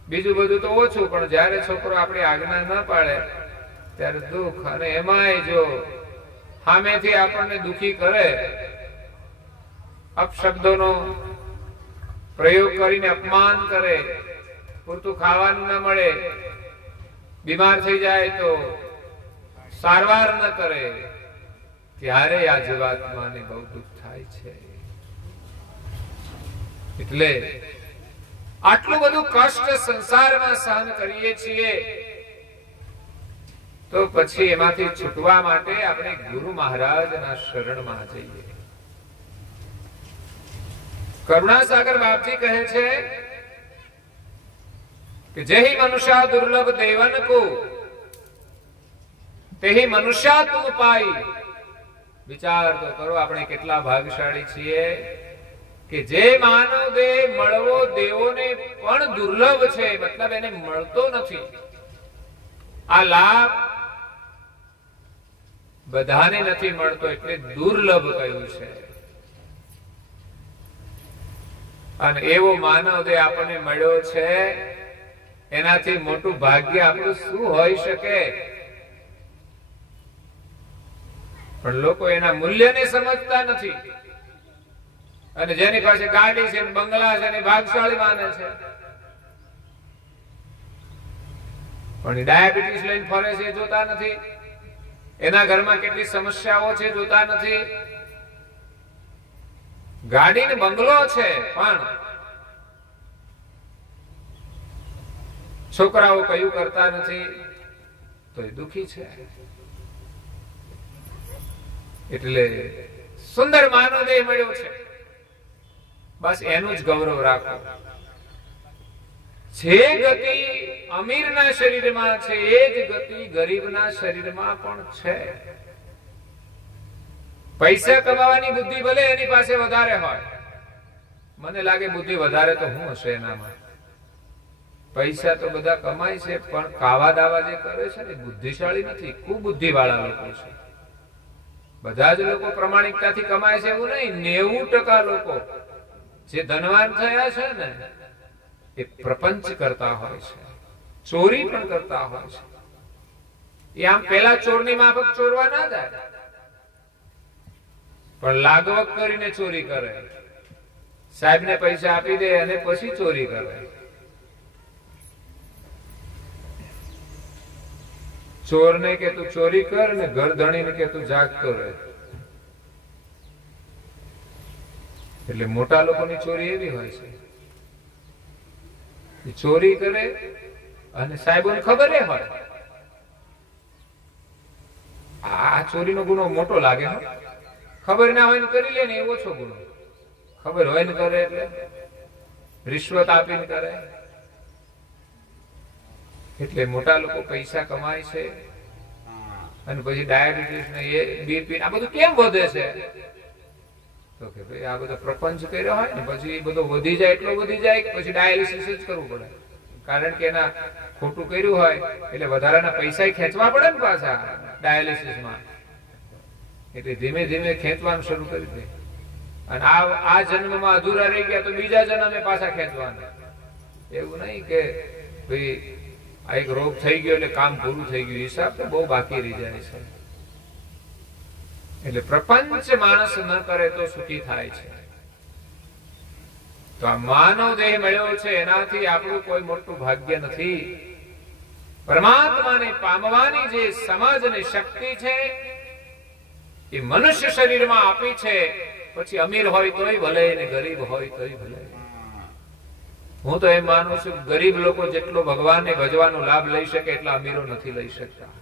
બીજું બધું તો ઓછું, પણ જયારે છોકરો આપણી આજ્ઞા ન પાડે ત્યારે દુઃખ. અને એમાંય જો સામેથી આપણને દુઃખી કરે, અપશબ્દોનો પ્રયોગ કરીને અપમાન કરે, પૂરતું ખાવાનું ન મળે, બીમાર થઈ જાય તો સારવાર ન કરે, ત્યારે આ જીવાત્માને બહુ દુઃખ થાય છે. એટલે આટલું બધું કષ્ટ સંસારમાં સહન કરીએ છીએ તો પછી એમાંથી છૂટવા માટે આપણે ગુરુ મહારાજના શરણમાં જઈએ. કરુણાસાગર બાપજી કહે છે કે જેહી મનુષ્ય દુર્લભ દેવન કો તેહી મનુષ્ય તું પાઈ. વિચાર તો કરો આપણે કેટલા ભાગ્યશાળી છીએ કે જે માનવ દેહ મળવો દેવોને પણ દુર્લભ છે, મતલબ એને મળતો નથી. આ લાભ બધાને નથી મળતો એટલે દુર્લભ કહ્યું છે. અને એવો માનવ દેહ આપણને મળ્યો છે, એનાથી મોટું ભાગ્ય આપણું શું હોઈ શકે? પણ લોકો એના મૂલ્યને સમજતા નથી. અને જેની પાસે ગાડી છે, બંગલા છે, એને ભાગશાળી માને છે. પણ ડાયાબિટીસ લઈને ફરે છે જોતા નથી. એના ઘરમાં કેટલી સમસ્યાઓ છે જોતા નથી. ગાડી ને બંગલો છે પણ છોકરાઓ કયું કરતા નથી તો એ દુખી છે. એટલે સુંદર માનવ દેહ મળ્યો છે, બસ એનું જ ગૌરવ રાખો. જે ગતિ અમીરના શરીરમાં છે એ જ ગતિ ગરીબના શરીરમાં પણ છે. પૈસા કમાવાની બુદ્ધિ ભલે એની પાસે વધારે હોય, મને લાગે બુદ્ધિ વધારે તો હું હશે એનામાં. પૈસા તો બધા કમાય છે પણ કાવા દાવા જે કરે છે ને બુદ્ધિશાળી નથી, ખૂબ બુદ્ધિ વાળા લોકો છે. બધા જ લોકો પ્રમાણિકતાથી કમાય છે એવું નહીં. 90% લોકો જે ધનવાન થયા છે ને એ પ્રપંચ કરતા હોય છે, ચોરી પણ કરતા હોય છે. એ આમ પેલા ચોરની માફક ચોરવા ના જાય, પણ લાગવક કરીને ચોરી કરે. સાહેબને પૈસા આપી દે અને પછી ચોરી કરે. ચોરને કે તું ચોરી કર ને ઘર ધણીને કે તું જાગતો રહે. એટલે મોટા લોકોની ચોરી એવી હોય છે, ચોરી કરે અને સાહેબોને ખબર હોય આ ચોરીનો ગુનો મોટો લાગે. ખબર ના હોય ને કરી લે ને એ ઓછો ગુનો. ખબર હોય ને કરે એટલે રિશ્વત આપીને કરે. એટલે મોટા લોકો પૈસા કમાય છે અને પછી ડાયાબિટીસ ને એ બીપી આ બધું કેમ વધે છે? તો કે ભાઈ આ બધો પ્રપંચ કર્યો હોય ને પછી એ બધો વધી જાય, એટલો વધી જાય કે પછી ડાયાલિસિસ જ કરવું પડે. કારણ કે એના ખોટું કર્યું હોય એટલે વધારાના પૈસા ખેંચવા પડે ને પાછા ડાયાલિસિસમાં. એટલે ધીમે ધીમે ખેંચવાનું શરૂ કરી દે. અને આ જન્મમાં અધૂરા રહી ગયા તો બીજા જન્મે પાછા ખેંચવાના. એવું નહીં કે ભાઈ આ એક રોગ થઈ ગયો એટલે કામ પૂરું થઈ ગયું. હિસાબ તો બહુ બાકી રહી જાય છે. એટલે પ્રપંચ માણસ ન કરે તો સુખી થાય છે. તો આ માનવ દેહ મળ્યો છે એનાથી આપણું કોઈ મોટું ભાગ્ય નથી. પરમાત્માને પામવાની જે સમજની શક્તિ છે એ મનુષ્ય શરીરમાં આપી છે. પછી અમીર હોય તોય ભલે ને ગરીબ હોય તોય ભલે. હું તો એમ માનું છું ગરીબ લોકો જેટલો ભગવાનને ભજવાનો લાભ લઈ શકે એટલા અમીરો નથી લઈ શકતા.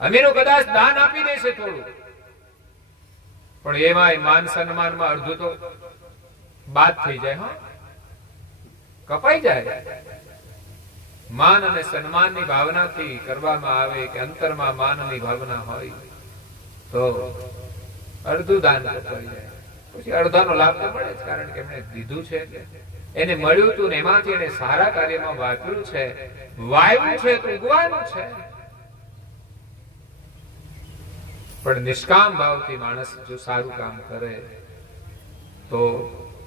અમીરો કદાચ દાન આપી દેશે થોડું, પણ એમાં માન સન્માનમાં અડધું તો બાદ થઈ જાય, હા કપાઈ જાય. માન અને સન્માનની ભાવનાથી કરવામાં આવે કે અંતરમાં માનની ભાવના હોય તો અડધું દાન કપાઈ જાય. પછી અડધાનો લાભ તો મળે જ, કારણ કે એમણે દીધું છે એટલે એને મળ્યું હતું ને એમાંથી એને સારા કાર્યમાં વાપર્યું છે. વાયુ છે તો ઉગવાનું છે. પણ નિષ્કામ ભાવથી માણસ જો સારું કામ કરે તો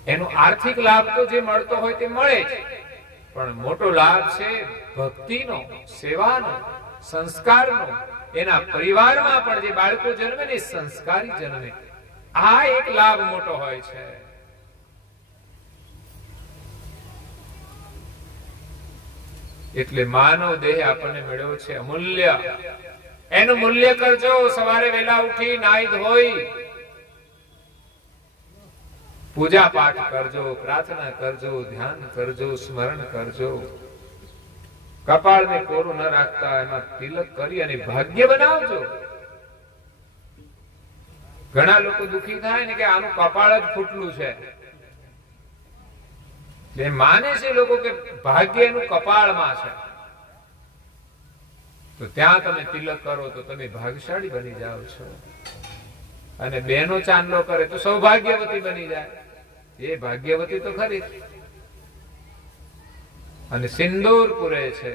એનો આર્થિક લાભ તો જે મળતો હોય તે મળે જ, પણ મોટો લાભ છે ભક્તિનો, સેવાનો, સંસ્કારનો. એના પરિવારમાં પણ જે બાળકો જન્મે ને સંસ્કારી જન્મે, આ એક લાભ મોટો હોય છે. એટલે માનવ દેહ આપણને મળ્યો છે અમૂલ્ય. એનું મૂલ્ય કરજો. સવારે વહેલા ઉઠી નાઈ ધોઈ પૂજા પાઠ કરજો, પ્રાર્થના કરજો, ધ્યાન કરજો, સ્મરણ કરજો. કપાળને કોરું ન રાખતા એમાં તિલક કરી અને ભાગ્ય બનાવજો. ઘણા લોકો દુખી થાય ને કે આનું કપાળ જ ફૂટલું છે. એ માને છે લોકો કે ભાગ્ય એનું કપાળમાં છે. તો ત્યાં તમે તિલક કરો તો તમે ભાગ્યશાળી બની જાઓ છો. અને બેનો ચાંદલો કરે તો સૌભાગ્યવતી બની જાય. એ ભાગ્યવતી તો ખરી. અને સિંદૂર પૂરે છે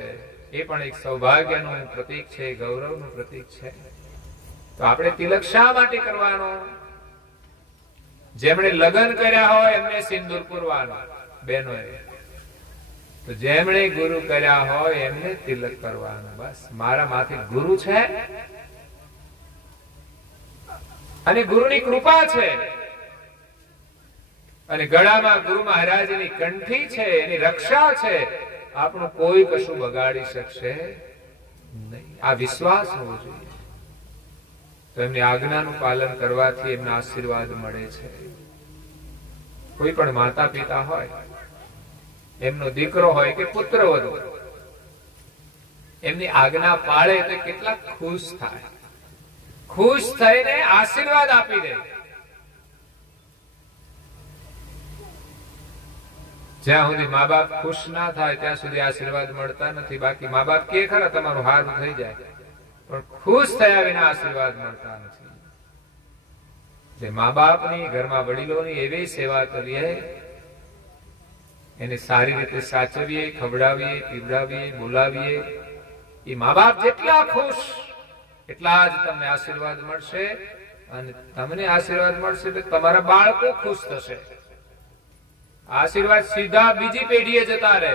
એ પણ એક સૌભાગ્યનું પ્રતીક છે, ગૌરવનું પ્રતીક છે. તો આપણે તિલક શા માટે કરવાનો? જેમણે લગ્ન કર્યા હોય એમને સિંદૂર પૂરવાનો બહેનોએ. તો જેમણે ગુરુ કર્યા હોય એમને તિલક કરવાનું. બસ મારા માથે ગુરુ છે અને ગુરુની કૃપા છે, અને ગળામાં ગુરુ મહારાજની કંઠી છે, એની રક્ષા છે. આપણું કોઈ કશું બગાડી શકશે નહીં. આ વિશ્વાસ હોવો જોઈએ. તો એમની આજ્ઞાનું પાલન કરવાથી એમના આશીર્વાદ મળે છે. કોઈ પણ માતા પિતા હોય, એમનો દીકરો હોય કે પુત્ર વધુ, એમની આજ્ઞા પાળે તો કેટલા ખુશ થાય. ખુશ થઈને આશીર્વાદ આપી દે. જ્યાં સુધી મા બાપ ખુશ ના થાય ત્યાં સુધી આશીર્વાદ મળતા નથી. બાકી મા બાપ કે ખરા તમારું હારું થઈ જાય, પણ ખુશ થયા વિના આશીર્વાદ મળતા નથી. જે મા બાપની, ઘરમાં વડીલોની એવી સેવા કરીએ, એને સારી રીતે સાચવીએ, ખવડાવીએ, પીવડાવીએ, બોલાવીએ. એ મા બાપ જેટલા ખુશ એટલા જ તમને આશીર્વાદ મળશે. અને તમને આશીર્વાદ મળશે તો તમારા બાળકો ખુશ થશે. આશીર્વાદ સીધા બીજી પેઢીએ જતા રહે,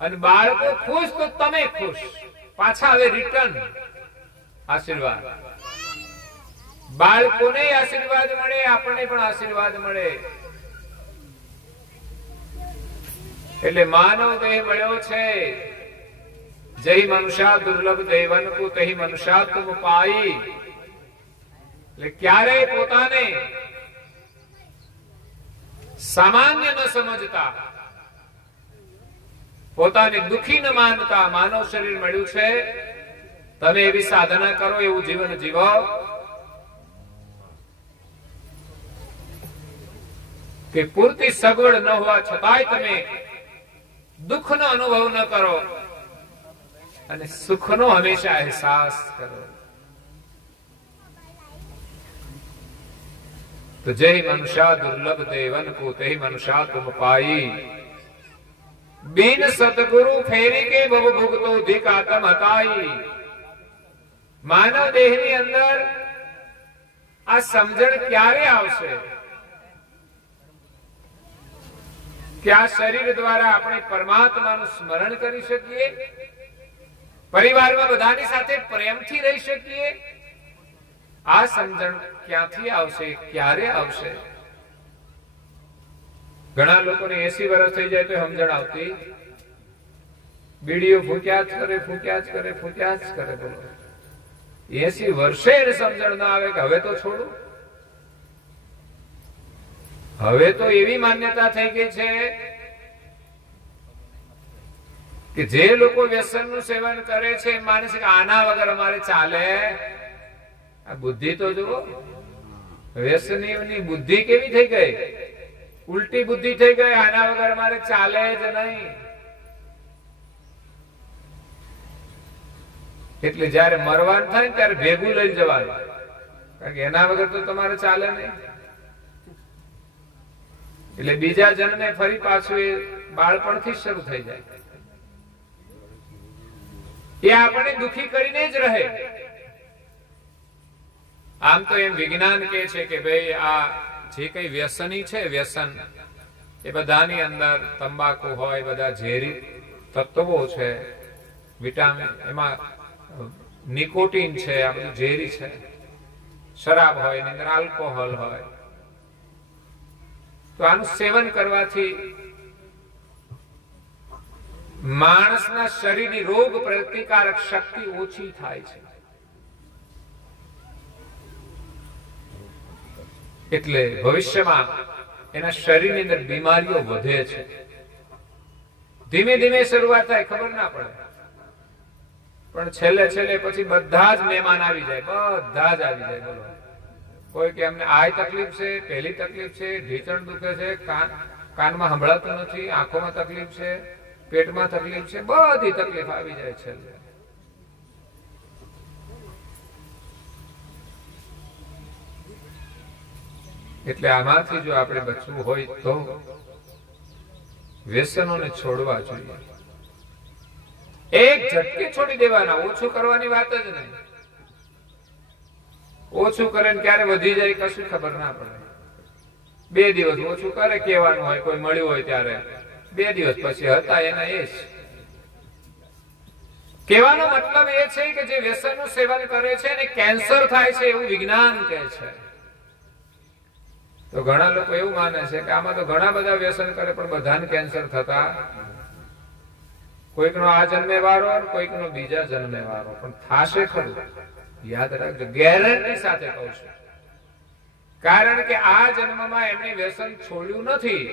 અને બાળકો ખુશ તો તમે ખુશ. પાછા હવે રિટર્ન આશીર્વાદ. બાળકોને આશીર્વાદ મળે, આપણને પણ આશીર્વાદ મળે. એટલે માનવ દેહ મળ્યો છે. જય મનુષ્યા દુર્લભ દેવન કો તહી મનુષ્યા તુમ પાઈ. એટલે ક્યારેય પોતાને સામાન્ય ન સમજતા, પોતાને દુખી ન માનતા માનવ શરીર મળ્યું છે. તમે એવી સાધના કરો, એવું જીવન જીવો કે પૂરતી સગવડ ન હોવા છતાંય તમે દુઃખનો અનુભવ ન કરો અને સુખનો હંમેશા અહેસાસ કરો. તો જય મનુષ્યા દુર્લભ દેવન કો તે મનુષ્યા તુમ પાઈ. બિન સતગુરુ ફેરી કે ભવ ભુગતો ધિક આતમ હતાઈ. માનવ દેહની અંદર આ સમજણ ક્યારે આવશે કે આ શરીર દ્વારા આપણે પરમાત્માનું સ્મરણ કરી શકીએ, પરિવારમાં બધાની સાથે પ્રેમથી રહી શકીએ? આ સમજણ ક્યાંથી આવશે, ક્યારે આવશે? ઘણા લોકોને 80 વર્ષ થઈ જાય તો સમજણ આવતી. બીડીઓ ફૂંક્યા જ કરે, ફૂંક્યા જ કરે, ફૂંક્યા જ કરે. બોલો 80 વર્ષે એને સમજણ ના આવે કે હવે તો છોડું. હવે તો એવી માન્યતા થઈ ગઈ છે કે જે લોકો વ્યસનનું સેવન કરે છે એ માને છે કે આના વગર અમારે ચાલે. આ બુદ્ધિ તો જુઓ, વ્યસનની બુદ્ધિ કેવી થઈ ગઈ, ઉલટી બુદ્ધિ થઈ ગઈ. આના વગર અમારે ચાલે જ નહીં. એટલે જયારે મરવાનું થાય ત્યારે ભેગું લઈ જવાનું, કારણ કે એના વગર તો તમારે ચાલે નહીં. એટલે બીજા જન્મે ફરી પાછું એ બાળપણથી જ શરૂ થઈ જાય. એ આપણને દુખી કરીને જ રહે. આમ તો એમ વિજ્ઞાન કહે છે કે ભાઈ આ જે કઈ વ્યસની છે, વ્યસન એ બધાની અંદર તંબાકુ હોય, બધા ઝેરી તત્વો છે, વિટામિન, એમાં નિકોટીન છે, આ બધું ઝેરી છે. શરાબ હોય, એની અંદર આલ્કોહોલ હોય. તો આનું સેવન કરવાથી માણસના શરીરની રોગ પ્રતિકારક શક્તિ ઓછી થાય છે. એટલે ભવિષ્યમાં એના શરીરની અંદર બીમારીઓ વધે છે. ધીમે ધીમે શરૂઆત થાય, ખબર ના પડે, પણ છેલ્લે છેલ્લે પછી બધા જ મહેમાન આવી જાય, બધા જ આવી જાય. બોલો, કોઈ કે અમને આ તકલીફ છે, પહેલી તકલીફ છે, ઢીચણ દુખે છે, કાનમાં સંભળાતું નથી, આંખોમાં તકલીફ છે, પેટમાં તકલીફ છે, બધી તકલીફ આવી જાય છેલ્લે. એટલે આમાંથી જો આપણે બચવું હોય તો વ્યસનોને છોડવા જોઈએ. એક ઝટકે છોડી દેવાના, ઓછું કરવાની વાત જ નહીં. ઓછું કરે ને ક્યારે વધી જાય કશું ખબર ના પડે. 2 દિવસ ઓછું કરે, કહેવાનું હોય, કોઈ મળ્યું હોય ત્યારે 2 દિવસ પછી હતા એના એ જ. કહેવાનો મતલબ એ છે કે જે વ્યસનનું સેવન કરે છે એને કેન્સર થાય છે એવું વિજ્ઞાન કહે છે. તો ઘણા લોકો એવું માને છે કે આમાં તો ઘણા બધા વ્યસન કરે પણ બધાને કેન્સર થતા, કોઈકનો આ જન્મે વારો, કોઈકનો બીજા જન્મે વારો, પણ થાશે ખરું. યાદ રાખજો, ગેરંટી સાથે કહું છું. કારણ કે આ જન્મમાં એમણે વ્યસન છોડ્યું નથી,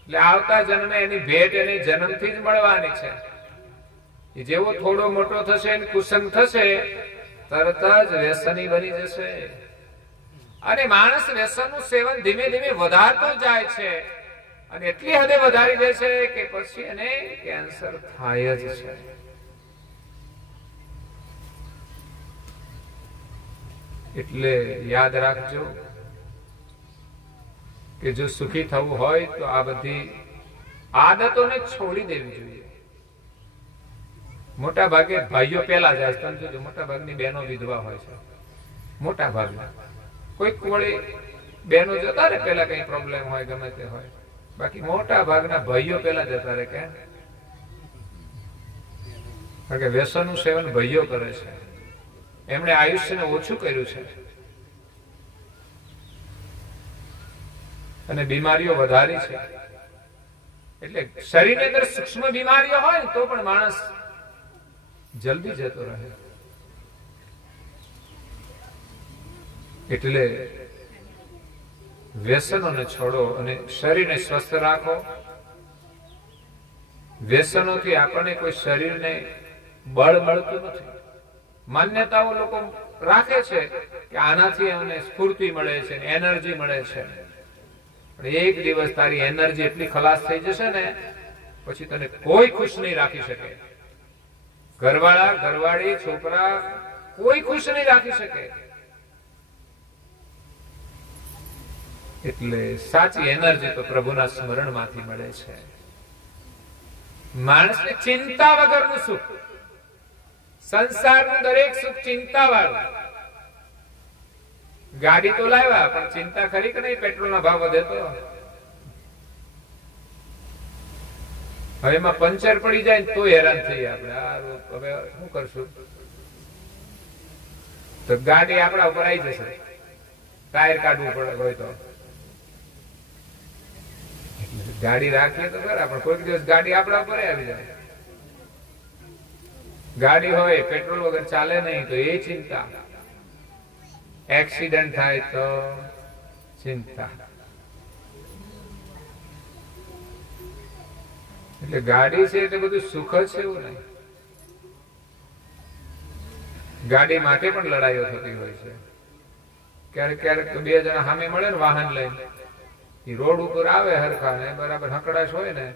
એટલે આવતા જન્મે એની ભેટ એની જન્મથી જ મળવાની છે. જેવો થોડો મોટો થશે, કુસંગ થશે, તરત જ વ્યસની બની જશે. અને માણસ વ્યસનનું સેવન ધીમે ધીમે વધારતો જાય છે, અને એટલી હદે વધારી દે છે કે પછી એને કેન્સર થાય જ છે. એટલે યાદ રાખજો કે જો સુખી થવું હોય તો આ બધી આદતોને છોડી દેવી જોઈએ. મોટા ભાગે ભાઈઓ પેલા જાય, તમે જોજો, મોટા ભાગની બહેનો વિધવા હોય છે. મોટા ભાગના કોઈક વળી બહેનો જતા રહે, પેલા કઈ પ્રોબ્લેમ હોય, ગમે તે હોય. બાકી મોટા ભાગના ભાઈઓ પેલા જતા રહે. કેમ? કારણ કે વ્યસનનું સેવન ભાઈઓ કરે છે. એમણે આયુષ્યને ઓછું કર્યું છે અને બીમારીઓ વધારી છે. એટલે શરીરની અંદર સૂક્ષ્મ બીમારીઓ હોય ને તો પણ માણસ જલ્દી જતો રહે. એટલે વ્યસનોને છોડો અને શરીરને સ્વસ્થ રાખો. વ્યસનોથી આપણને કોઈ શરીરને બળ મળતું નથી. માન્યતાઓ લોકો રાખે છે કે આનાથી અમને સ્ફૂર્તિ મળે છે, એનર્જી મળે છે. પણ એક દિવસ તારી એનર્જી એટલી ખલાસ થઈ જશે ને પછી તને કોઈ ખુશ નહીં રાખી શકે. ઘરવાળા, ઘરવાળી, છોકરા કોઈ ખુશ નહીં રાખી શકે. એટલે સાચી એનર્જી તો પ્રભુના સ્મરણમાંથી મળે છે. માણસને ચિંતા વગરનું સુખ, સંસારનું દરેક સુખ ચિંતા વાળું. ગાડી તો લાવ્યા પણ ચિંતા ખરી કે નહીં? પેટ્રોલના ભાવ વધે તો હવે એમાં પંચર પડી જાય ને તો હેરાન થઈએ આપણે. હવે શું કરશું? તો ગાડી આપણા ઉપર આવી જશે, ટાયર કાઢવું પડે હોય તો. ગાડી રાખીએ તો ખરા, પણ કોઈક દિવસ ગાડી આપણા ઉપર આવી જાય. ગાડી હોય પેટ્રોલ વગર ચાલે નહીં તો એ ચિંતા. એક્સિડન્ટ થાય તો ચિંતા. એટલે ગાડી છે એટલે બધું સુખ જ છે એવું નહીં. ગાડી માટે પણ લડાઈઓ થતી હોય છે. ક્યારેક ક્યારેક તો 2 જણા સામે મળે ને વાહન લઈને, એ રોડ ઉપર આવે હરખા ને બરાબર હકડાશ હોય ને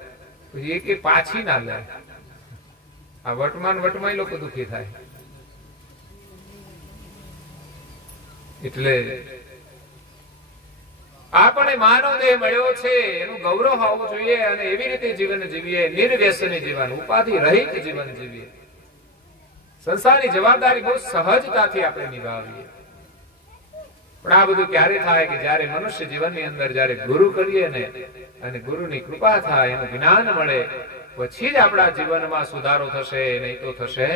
પછી એક પાછી ના લે. આ વટમાં લોકો દુખી થાય. એટલે આપણે માનવ દેહ મળ્યો છે એનું ગૌરવ હોવું જોઈએ અને એવી રીતે જીવન જીવીએ, નિર્વ્યસની જીવન, ઉપાધિ રહિત જીવન જીવીએ. સંસારની જવાબદારી બહુ સહજતાથી આપણે નિભાવીએ. પણ આ બધું ક્યારે થાય કે જ્યારે મનુષ્ય જીવનની અંદર જ્યારે ગુરુ કરીએ ને અને ગુરુની કૃપા થાય, એનું જ્ઞાન મળે, પછી જ આપણા જીવનમાં સુધારો થશે, નહીં તો થશે.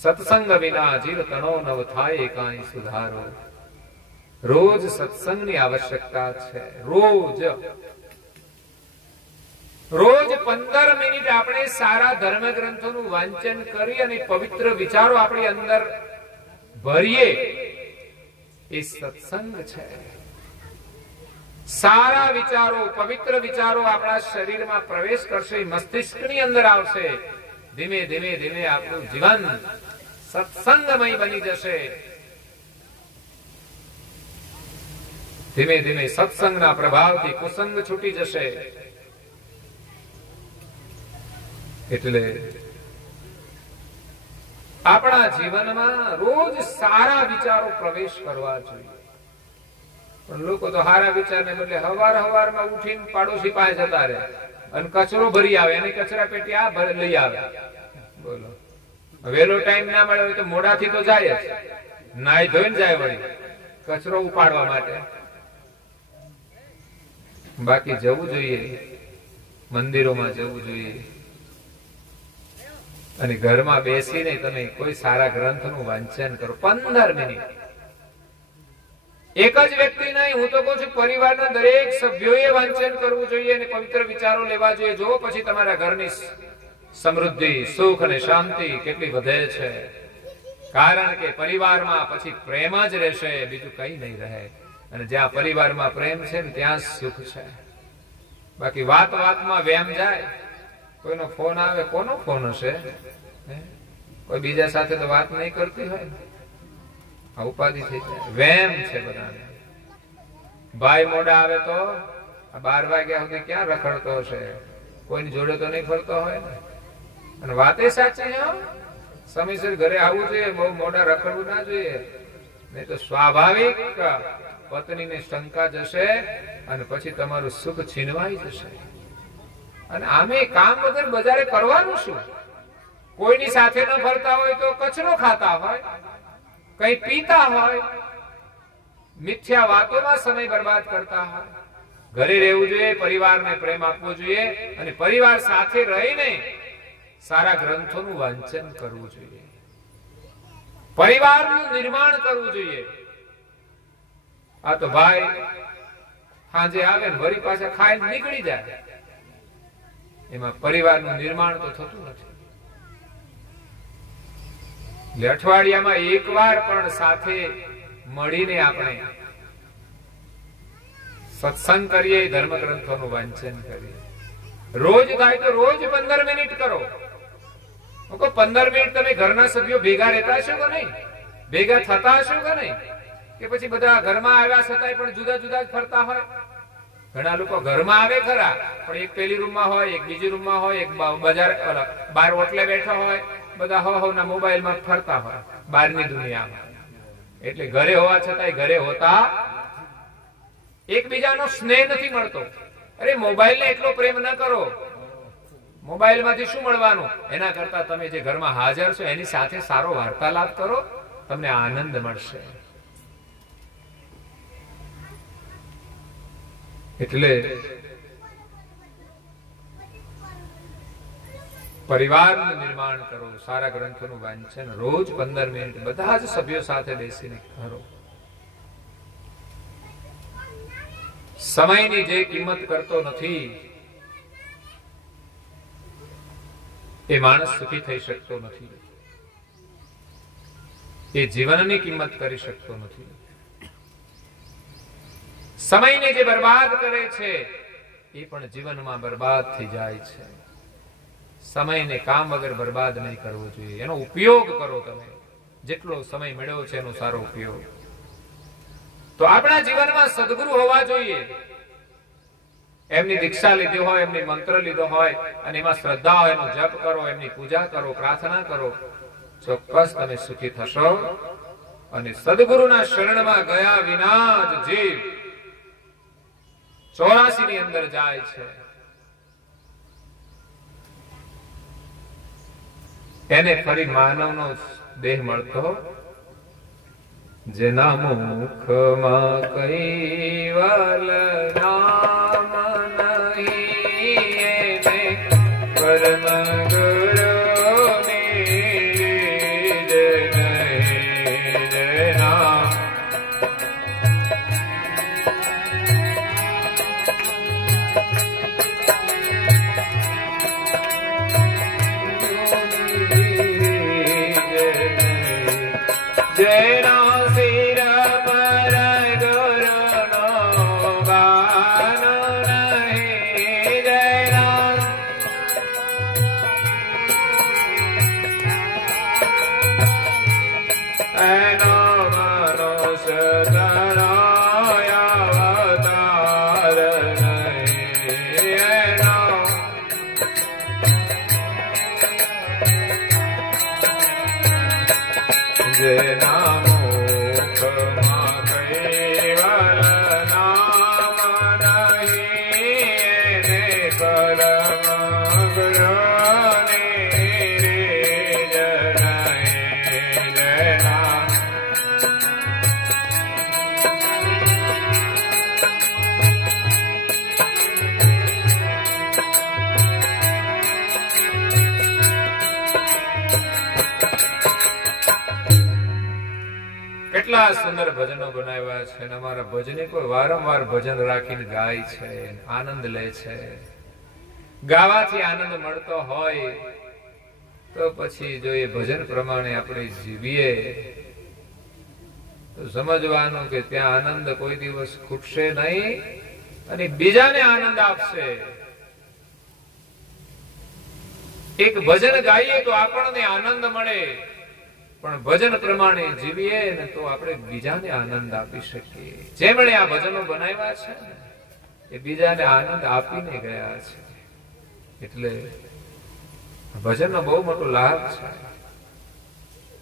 સત્સંગ વિના જીવ તણો નવ થાય કાંઈ સુધારો. રોજ સત્સંગની આવશ્યકતા છે. રોજ 15 મિનિટ આપણે સારા ધર્મ ગ્રંથોનું વાંચન કરી અને પવિત્ર વિચારો આપણી અંદર ભરીએ, એ સત્સંગ છે. સારા વિચારો, પવિત્ર વિચારો આપણા શરીરમાં પ્રવેશ કરશે, મસ્તિષ્કની અંદર આવશે. ધીમે ધીમે ધીમે આપણું જીવન સત્સંગમય બની જશે. ધીમે ધીમે સત્સંગના પ્રભાવથી કુસંગ છૂટી જશે. એટલે આપણા જીવનમાં રોજ સારા વિચારો પ્રવેશ કરવા જોઈએ. પણ લોકો તો સારા વિચારને બદલે હવારમાં ઉઠીને પાડોશી પાસે જતા રહે અને કચરો ભરી આવે, અને કચરા પેટી આ લઈ આવે. બોલો, વહેલો ટાઈમ ના મળે હોય તો મોડાથી તો જાય જ, નાઈ ધોઈને જાય વળી કચરો ઉપાડવા માટે. બાકી જવું જોઈએ, મંદિરોમાં જવું જોઈએ, અને ઘરમાં બેસીને તમે કોઈ સારા ગ્રંથનું વાંચન કરો 15 મિનિટ. એક જ વ્યક્તિ નહીં, હું તો કહું છું પરિવારના દરેક સભ્યોએ વાંચન કરવું જોઈએ અને પવિત્ર વિચારો લેવા જોઈએ. જો પછી તમારા ઘરની સમૃદ્ધિ, સુખ અને શાંતિ કેટલી વધે છે. કારણ કે પરિવારમાં પછી પ્રેમ જ રહેશે, બીજું કઈ નહીં રહે. અને જ્યાં પરિવારમાં પ્રેમ છે ને ત્યાં સુખ છે. બાકી વાતમાં વેમ જાય. કોઈનો ફોન આવે, કોનો ફોન હશે? કોઈ બીજા સાથે તો વાત નહીં કરતી હોય, આ ઉપાધિ થઈ જાય. વેમ છે બધાને. ભાઈ મોડા આવે તો 12 વાગ્યા સુધી ક્યાં રખડતો હશે? કોઈની જોડે તો નહીં ફરતો હોય ને. અને વાતે સાચી, સમયસર ઘરે આવવું જોઈએ, બહુ મોડા રખડવું ના જોઈએ. નહીં તો સ્વાભાવિક પત્નીને શંકા જશે અને પછી તમારું સુખ છીનવાઈ જશે. અને આમે કામ વગર બજારે કરવાનું શું? કોઈની સાથે ન ફરતા હોય તો કચરો ખાતા હોય, કઈ પીતા હોય, મિથ્યા વાતોમાં સમય બરબાદ કરતા હોય. ઘરે રહેવું જોઈએ, પરિવારને પ્રેમ આપવો જોઈએ, અને પરિવાર સાથે રહીને સારા ગ્રંથોનું વાંચન કરવું જોઈએ. પરિવારનું નિર્માણ કરવું જોઈએ. આ તો ભાઈ સાંજે આવે ને વળી પાછા ખાઈને નીકળી જાય, એમાં પરિવારનું નિર્માણ તો થતું નથી. એટલે અઠવાડિયામાં એકવાર પણ સાથે મળીને આપણે સત્સંગ કરીએ, ધર્મ ગ્રંથોનું વાંચન કરીએ. રોજ થાય તો રોજ 15 મિનિટ કરો. 15 મિનિટ તમે ઘરના સભ્યો ભેગા રહેતા હશો કે નહીં? ભેગા થતા હશો કે નહીં? કે પછી બધા ઘરમાં આવ્યા છતાંય પણ જુદા જુદા જ ફરતા હોય? ઘણા લોકો ઘરમાં આવે ખરા, પણ એક પેલી રૂમમાં હોય, એક બીજી રૂમમાં હોય, એક બજાર બહાર ઓટલે બેઠા હોય, બધા હોના મોબાઈલમાં ફરતા હોય બહારની દુનિયામાં. એટલે ઘરે હોવા છતાંય ઘરે હોતા એકબીજાનો સ્નેહ નથી મળતો. અરે મોબાઈલને એટલો પ્રેમ ન કરો. મોબાઈલમાંથી શું મળવાનું? એના કરતા તમે જે ઘરમાં હાજર છો એની સાથે સારો વાર્તાલાપ કરો, તમને આનંદ મળશે. એટલે પરિવારનું નિર્માણ કરો, સારા ગ્રંથોનું વાંચન રોજ 15 મિનિટ બધા જ સભ્યો સાથે બેસીને કરો. સમયની જે કિંમત કરતો નથી એ માણસ સુખી થઈ શકતો નથી. એ જીવનની કિંમત કરી શકતો નથી. સમયને જે બરબાદ કરે છે એ પણ જીવનમાં બરબાદ થઈ જાય છે. સમયને કામ વગર બરબાદ નહીં કરવો જોઈએ. એનો ઉપયોગ કરો. તમે જેટલો સમય મળ્યો છે એનો સારો ઉપયોગ. તો આપણા જીવનમાં સદગુરુ હોવા જોઈએ. એમની દીક્ષા લીધી હોય, એમની મંત્ર લીધો હોય અને એમાં શ્રદ્ધા હોય, એનો જપ કરો, એમની પૂજા કરો, પ્રાર્થના કરો, ચોક્કસ તમે સુખી થશો. અને સદગુરુના શરણમાં ગયા વિના જ જીવ 84 ની અંદર જાય છે. એને ફરી માનવનો દેહ મળતો જેના મુખમાં કૈવલ નામ નહીં એને પરમ ગુરુની રીજ નહીં જેના જેના સિર પર ગુરુનો બાન નહીં જેના એનો મનુષ્ય તનય અવતાર નહીં એનો જેના મુખમાં કૈવલ નામ નહીં એને પરમ ગુરુની રીજ નહીં જેના કેટલા સુંદર ભજનો બનાવ્યા છે અને અમારા ભજનીકો વારંવાર ભજન રાખીને ગાય છે, આનંદ લે છે. ગાવાથી આનંદ મળતો હોય તો પછી જો એ ભજન પ્રમાણે આપણે જીવીએ તો સમજવાનું કે ત્યાં આનંદ કોઈ દિવસ ખૂટશે નહીં અને બીજાને આનંદ આપશે. એક ભજન ગાઈએ તો આપણને આનંદ મળે, પણ ભજન પ્રમાણે જીવીએ ને તો આપણે બીજાને આનંદ આપી શકીએ. જેમણે આ ભજનો બનાવ્યા છે એ બીજાને આનંદ આપીને ગયા છે. એટલે ભજનનો બહુ મોટો લાભ છે.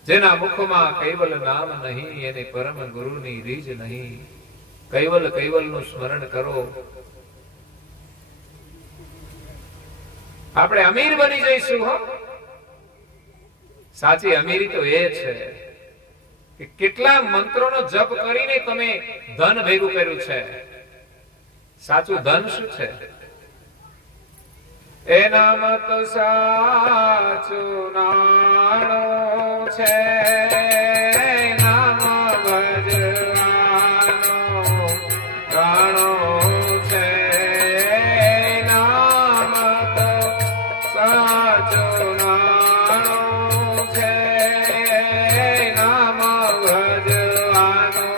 જેના મુખમાં કૈવલ નામ નહીં એને પરમ ગુરુની રીજ નહીં. કૈવલ કૈવલનું સ્મરણ કરો. આપણે અમીર બની જઈશું. હો, સાચી અમીરી તો એ છે કે કેટલા મંત્રોનો જપ કરીને તમે ધન ભેગું કર્યું છે. સાચું ધન શું છે? એનામાં તો સાચું નાણું છે. નામ ભજવાનું નાણું છે. નામ તો સાચું નાણું છે. નામ ભજવાનું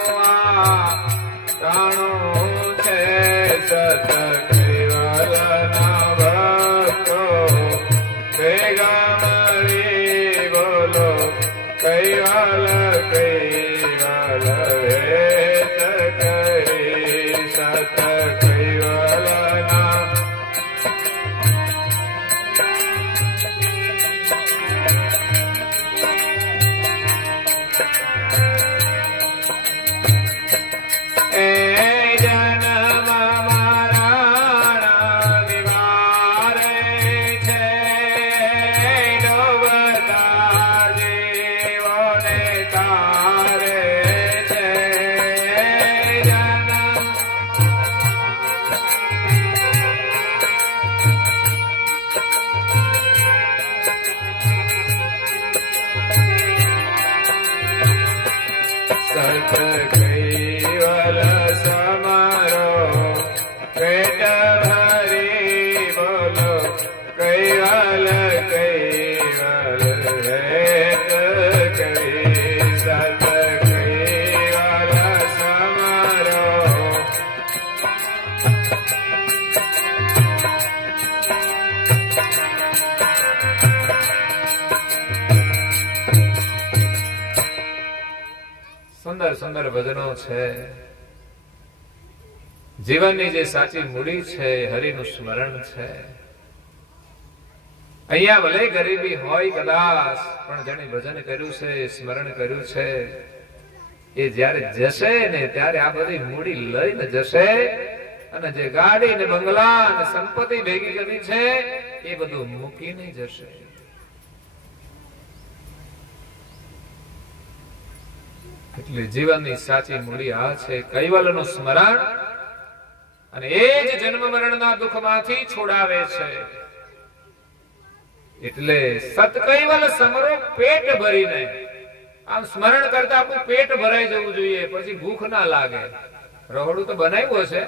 નાણું છે. કૈવલ કૈવલ હેત કરી સત કૈવલ ના એ જન્મ મારા નિવારે છે. ડોબતા જીવોને તારે છે. સત કૈવલ સમારો પેટ ભરી બોલો કૈવલ કૈવલ હેત કરી. સત કૈવલ સમારો સુંદર સુંદર ભજનો છે. જીવનની જે સાચી મૂડી છે એ હરિનું સ્મરણ છે. અહીંયા ભલે ગરીબી હોય કદાચ, પણ જેને ભજન કર્યું છે, સ્મરણ કર્યું છે, એ જયારે જશે ને ત્યારે આ બધી મૂડી લઈને જશે અને જે ગાડી ને બંગલા ને સંપત્તિ ભેગી કરી છે એ બધું મૂકીને જશે. એટલે જીવનની સાચી મૂડી આ છે કૈવલ્યનું સ્મરણ, અને એ જ જન્મ મરણના દુઃખમાંથી છોડાવે છે. એટલે સત કૈવલ્ય સમરો પેટ ભરીને. આમ સ્મરણ કરતા આપણું પેટ ભરાઈ જવું જોઈએ, પછી ભૂખ ના લાગે. રહોડું તો બનાવ્યું હશે,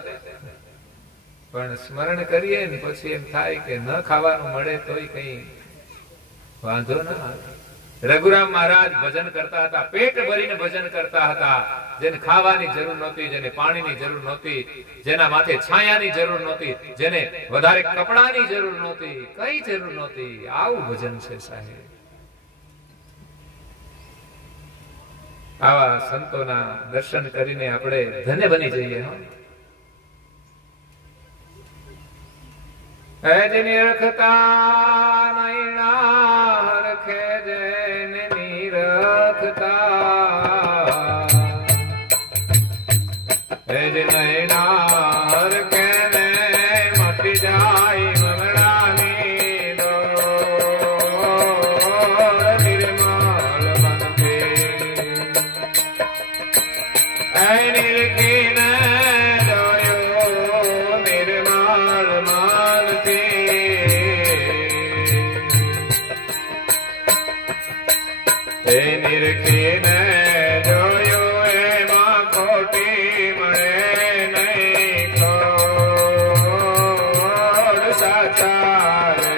પણ સ્મરણ કરીએ ને પછી એમ થાય કે ન ખાવાનું મળે તોય કઈ વાંધો ના આવે. રઘુરામ મહારાજ ભજન કરતા હતા, પેટ ભરીને ભજન કરતા હતા. જેને ખાવાની જરૂર નહોતી, જેને પાણીની જરૂર નહોતી, જેના માથે છાયાની જરૂર નહોતી, જેને વધારે કપડાની જરૂર નહોતી, કઈ જરૂર નહોતી. આવું ભજન છે સાહેબ. આવા સંતોના દર્શન કરીને આપણે ધન્ય બની જઈએ. નિરખતા નૈણા રખે જેને નિરખતા નૈણા રખે ને મટી જાય મંગળાની ડોર નિર્મળ મનથી નિરખીને જોયો નિર્મળ નિરખીને જોયું એમાં ખોટી મળે નહીં, ખોડ સાચા રે.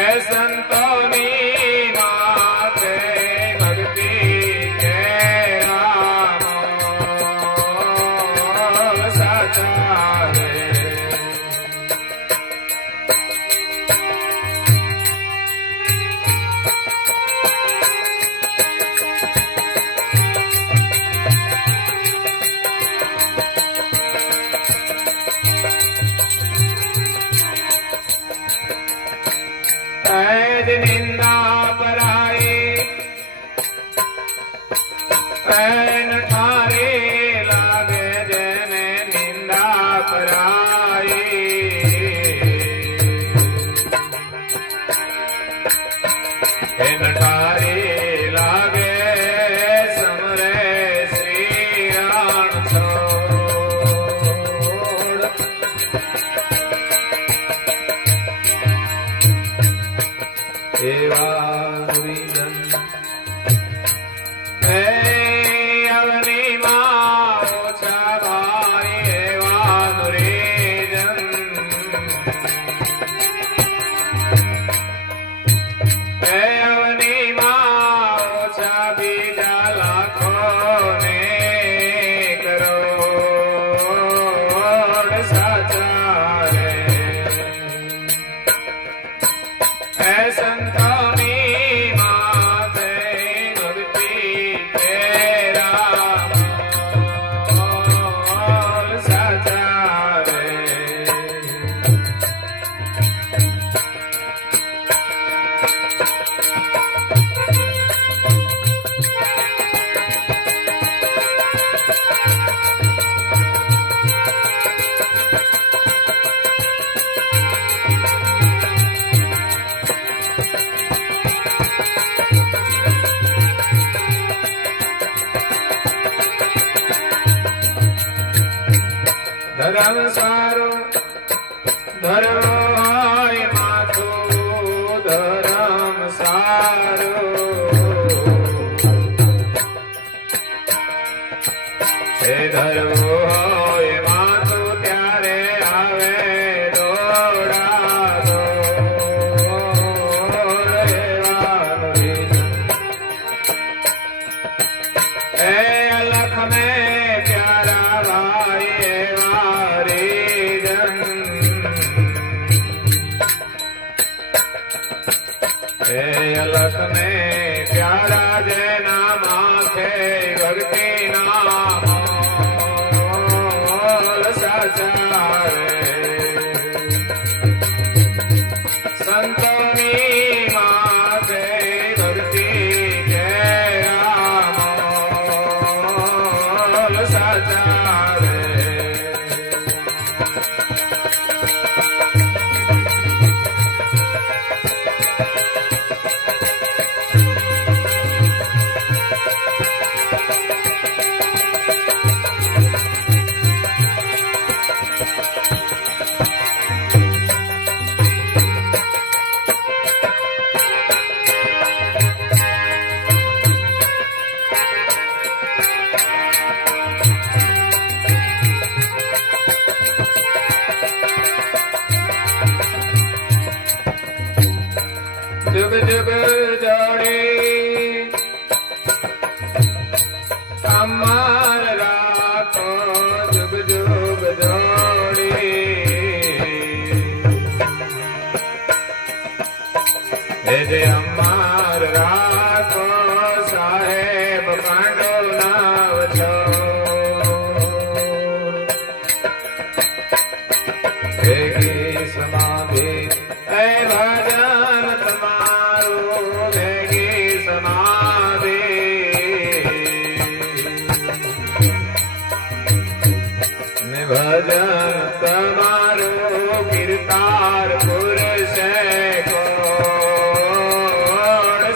એ સંતોની માથે ભક્તિ કે રામ સાચા રે. નિંદા પરાઈ ઠારે લાગે જેને નિંદા પરાઈ ઠારે લાગે સમરે શ્રી રાણ છોડ. અવનીમાં ઓછા ભાઈ એવા નુરીજન. અવનીમાં ઓછા બીજા લાખોને કરોડ સાચા રે. એ સંતોની માથે ભક્તિ કે રામ સાચા રે. ધર્મ સારું ધર્મ હોય માથું ધર્મ સારું એ ધર્મ હોય માથું ત્યારે આવે દોડા દોડ. એ અલખ મેં પ્યારા ભાઈ અલખ ને પ્યારા જેના માથે ભક્તિ નામ સાચા રે. સંતોની માથે ભક્તિ કે રામ સાચા રે. जुग जुग जोड़े अमर राखो जुग जुग जोड़े हे अमर राखो साहेब कांडो नाव छो भेगी समाधि ऐ भजन तुम्हारो भेगी समाधि भजन तुम्हारो कीर्तार पुरुष को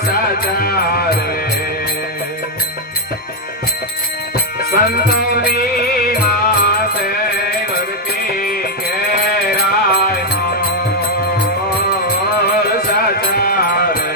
साचारे संतोनी माते भक्ति के राय मोर साचारे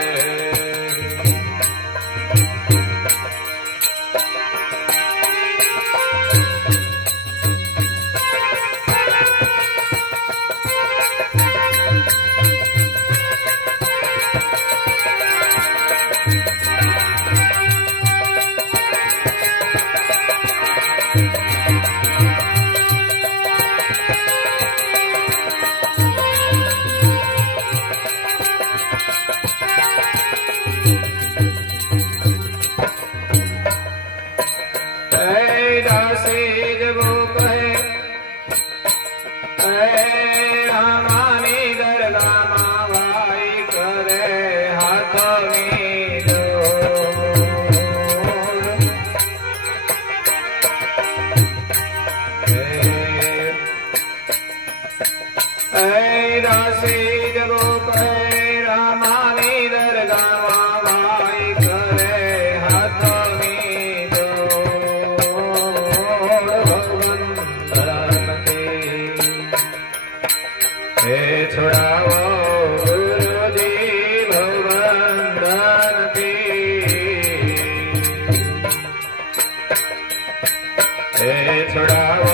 છોડાવો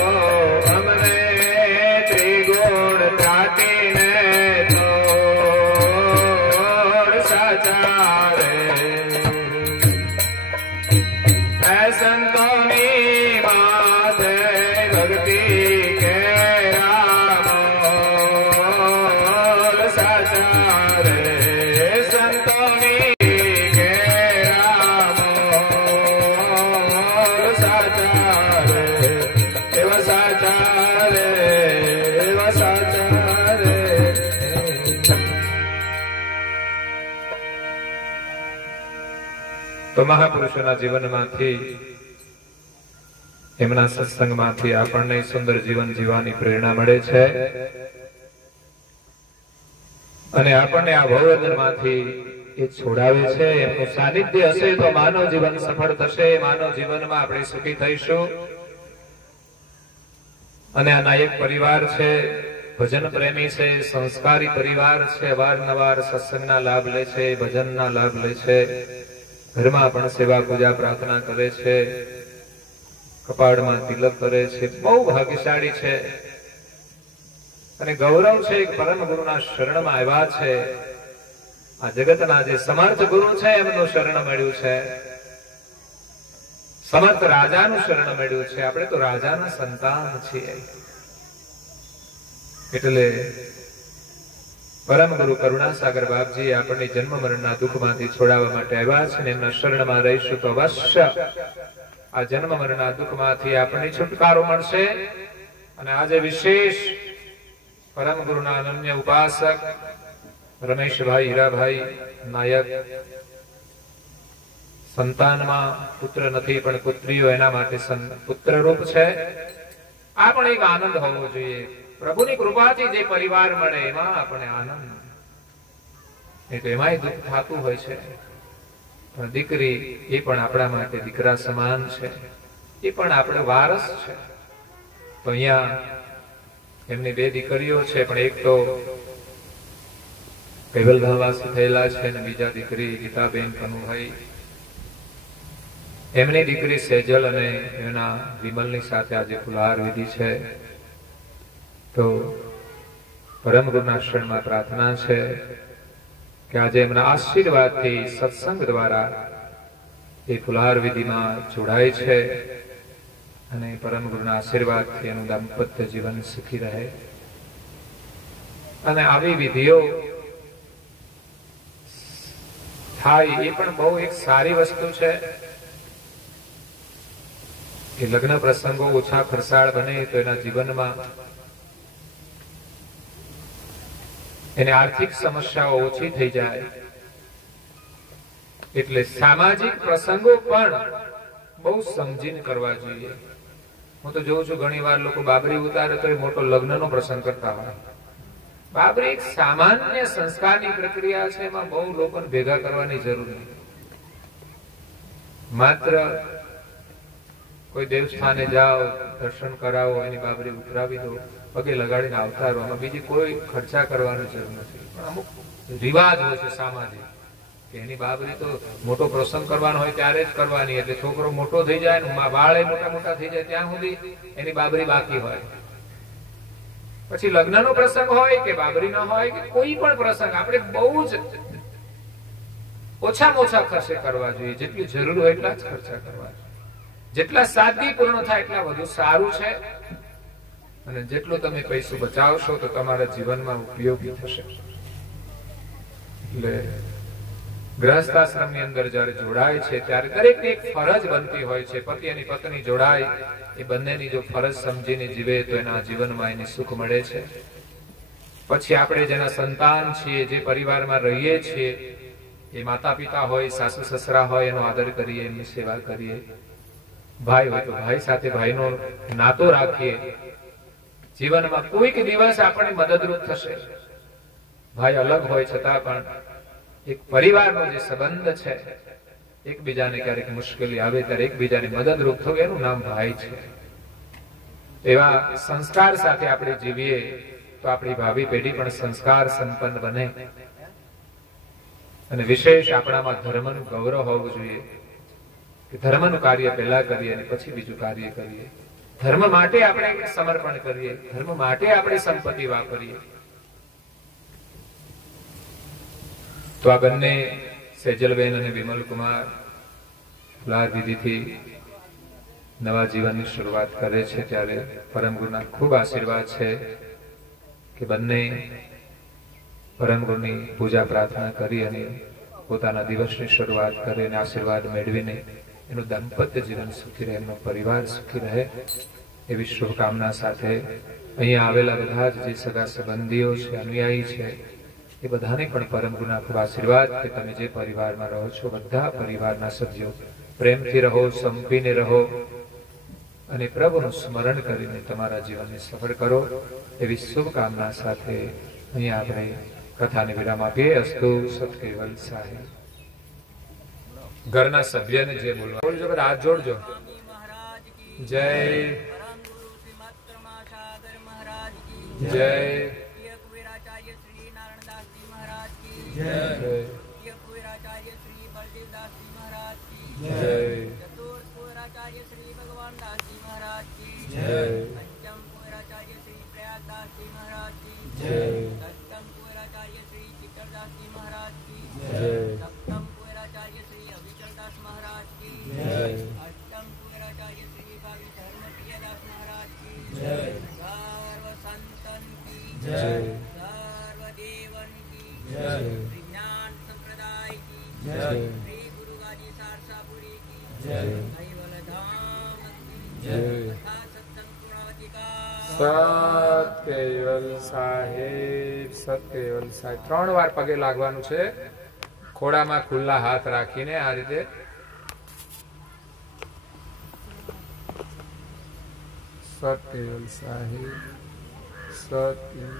અમને ત્રિગુણ ત્રાટીને છોડ સાચારે એ સંતોની માથે ભક્તિ કે રામોલ સાચારે સંતોની કે રામોલ સાચારે એવા સાચારે એવા સાચારે. તો મહાપુરુષોના જીવનમાંથી એમના સત્સંગમાંથી આપણને સુંદર જીવન જીવવાની પ્રેરણા મળે છે અને આપણને આ ભવબંધનમાંથી એ છોડાવે છે. એમનું સાનિધ્ય હશે તો માનવ જીવન સફળ થશે, માનવ જીવનમાં આપણે સુખી થઈશું. અને આ નાયક પરિવાર છે, ભજન પ્રેમી છે, સંસ્કારી પરિવાર છે, અવારનવાર સત્સંગના લાભ લે છે, ભજનના લાભ લે છે, ઘરમાં પણ સેવા પૂજા પ્રાર્થના કરે છે, કપાળમાં તિલક કરે છે. બહુ ભાગ્યશાળી છે અને ગૌરવ છે એક પરમ ગુરુના શરણમાં આવ્યા છે. આ જગતના જે સમર્થ ગુરુ છે એમનું શરણ મળ્યું છે, સમર્થ રાજાનું શરણ મળ્યું છે. આપણે તો રાજાના સંતાન છીએ. એટલે પરમ ગુરુ કરુણાસાગર બાપજી આપણને જન્મ મરણના દુઃખમાંથી છોડાવવા માટે આવ્યા છે ને એમના શરણમાં રહીશું તો અવશ્ય આ જન્મ મરણના દુઃખમાંથી આપણને છુટકારો મળશે. અને આજે વિશેષ પરમ ગુરુના અનન્ય ઉપાસક રમેશભાઈ હીરાભાઈ નાયક, સંતાનમાં પુત્ર નથી પણ પુત્રીઓ એના માટે પુત્ર રૂપ છે. આ પણ એક આનંદ હોવો જોઈએ. પ્રભુની કૃપાથી જે પરિવાર મળે એમાં આપણે આનંદ, નહીં તો એમાંય દુઃખ થતું હોય છે. પણ દીકરી એ પણ આપણા માટે દીકરા સમાન છે, એ પણ આપણે વારસ છે. તો અહીંયા એમની બે દીકરીઓ છે, પણ એક તો કૈવલધામવાસી થયેલા છે અને બીજા દીકરી ગીતાબેન કનુભાઈ એમની દીકરી સેજલ અને એના વિમલની સાથે આજે ફુલહાર વિધિ છે. તો પરમ ગુરુના શરણમાં પ્રાર્થના છે કે આજે એમના આશીર્વાદથી સત્સંગ દ્વારા એ ફુલહાર વિધિમાં જોડાય છે અને પરમ ગુરુના આશીર્વાદથી એનું દાંપત્ય જીવન સુખી રહે. અને આવી વિધિઓ થાય એ પણ બહુ એક સારી વસ્તુ છે કે લગ્ન પ્રસંગો ઓછા ખર્ચાળ બને તો એના જીવનમાં એને આર્થિક સમસ્યાઓ ઓછી થઈ જાય. એટલે સામાજિક પ્રસંગો પણ બહુ સમજીને કરવા જોઈએ. હું તો જોઉં છું ઘણી વાર લોકો બાબરી ઉતારે તો એ મોટો લગ્નનો પ્રસંગ કરતા હોય. બાબરી એક સામાન્ય સંસ્કારની પ્રક્રિયા છે, એમાં બહુ લોકોને ભેગા કરવાની જરૂર નથી. માત્ર કોઈ દેવસ્થાને જાઓ, દર્શન કરાવો, એની બાબરી ઉતરાવી દો, પગે લગાડીને આવતા રહો, આમાં બીજી કોઈ ખર્ચા કરવાની જરૂર નથી. પણ અમુક રિવાજ હોય છે સામાજિક કે એની બાબરી તો મોટો પ્રસંગ કરવાનો હોય ત્યારે જ કરવાની, એટલે છોકરો મોટો થઈ જાય ને વાળે મોટા મોટા થઈ જાય ત્યાં સુધી એની બાબરી બાકી હોય. પછી લગ્નનો પ્રસંગ હોય કે બાબરી ના હોય કે કોઈ પણ પ્રસંગ આપણે બહુ જ ઓછામાં ઓછા ખર્ચે કરવા જોઈએ. જેટલી જરૂર હોય એટલા જ ખર્ચા કરવા જોઈએ. જેટલા સાદગી પૂર્ણ થાય એટલા વધુ સારું છે. અને જેટલું તમે પૈસો બચાવશો તો તમારા જીવનમાં ઉપયોગી થશે. એટલે ગ્રહસ્થાશ્રમની અંદર જયારે જોડાય છે ત્યારે દરેકની એક ફરજ બનતી હોય છે. પતિ અને પત્ની જોડાય એ બંનેની જો ફરજ સમજીને જીવે તો એના જીવનમાં એને સુખ મળે છે. પછી આપણે જેના સંતાન છીએ, જે પરિવારમાં રહીએ છીએ, એ માતા પિતા હોય, સાસુ સસરા હોય, એનો આદર કરીએ, એમની સેવા કરીએ. ભાઈ હોય તો ભાઈ સાથે ભાઈનો નાતો રાખીએ. જીવનમાં કોઈક દિવસ આપણે મદદરૂપ થશે. ભાઈ અલગ હોય છતાં પણ એક પરિવારનો જે સંબંધ છે, એકબીજાને ક્યારેક મુશ્કેલી આવે ત્યારે એકબીજાને મદદરૂપ થવું, એનું નામ ભાઈ છે. એવા સંસ્કાર સાથે આપણે જીવીએ તો આપણી ભાવિ પેઢી પણ સંસ્કાર સંપન્ન બને. અને વિશેષ આપણામાં ધર્મનું ગૌરવ હોવું જોઈએ કે ધર્મનું કાર્ય પહેલા કરીએ અને પછી બીજું કાર્ય કરીએ. ધર્મ માટે આપણે સમર્પણ કરીએ, ધર્મ માટે આપણે સંપત્તિ વાપરીએ. તો આ બંને સેજલબેન અને વિમલકુમાર ફુલહાર વિધિથી નવા જીવનની શરૂઆત કરે છે ત્યારે પરમ ગુરુના ખૂબ આશીર્વાદ છે કે બંને પરમ ગુરુની પૂજા પ્રાર્થના કરી અને પોતાના દિવસની શરૂઆત કરી અને આશીર્વાદ મેળવીને એનું દાંપત્ય જીવન સુખી રહે, એમનો પરિવાર સુખી રહે એવી શુભકામના સાથે અહીંયા આવેલા બધા જ જે સગા સંબંધીઓ છે, અનુયાયી છે, એ બધાને પણ પરમ ગુરુના ખૂબ આશીર્વાદ કે તમે જે પરિવારમાં રહો છો બધા પરિવારના સભ્યો પ્રેમથી રહો, સંપીને રહો અને પ્રભુનું સ્મરણ કરીને તમારા જીવનને સફળ કરો એવી શુભકામના સાથે અહીંયા આપણે કથાને વિરામ આપીએ. અસ્તુ સત કેવલ સાહેબ. ઘરના સભ્યને જે બોલવા બોલજો, બધા હાથ જોડજો. જય જય સત્કેવલ સાહેબ, સત્કેવલ સાહેબ. 3 વાર પગે લાગવાનું છે, ખોડામાં ખુલ્લા હાથ રાખીને આ રીતે. સત્કેવલ સાહેબ, સત્કેવલ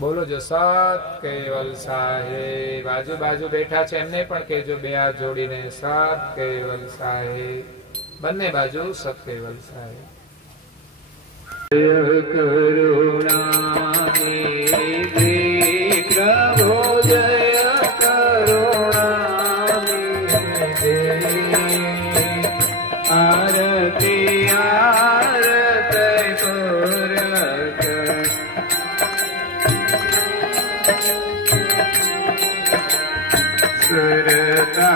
બોલો જો. સત્કેવલ સાહેબ. આજુબાજુ બેઠા છે એમને પણ કહેજો, બે હાથ જોડીને સત્કેવલ સાહેબ. બંને બાજુ સત્કેવલ સાહેબ. કરુણા પ્રભુ, જય કરુણા. आरती आरत पूर्वक सुरता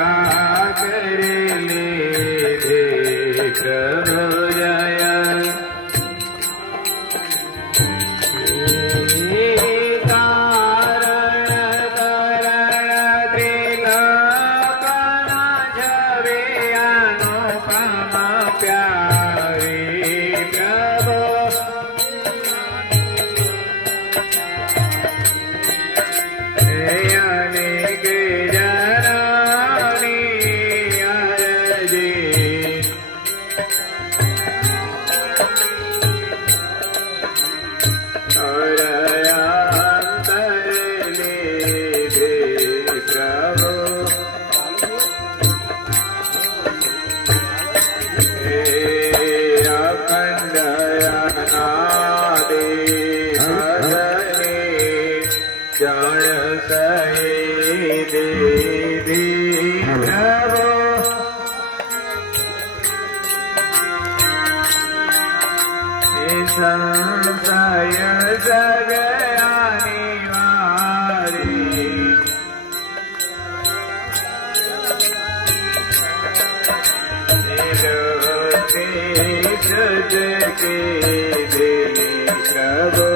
कर ले प्रभु जय संशय जगयानि वारी निरोते सज के दिली प्रभु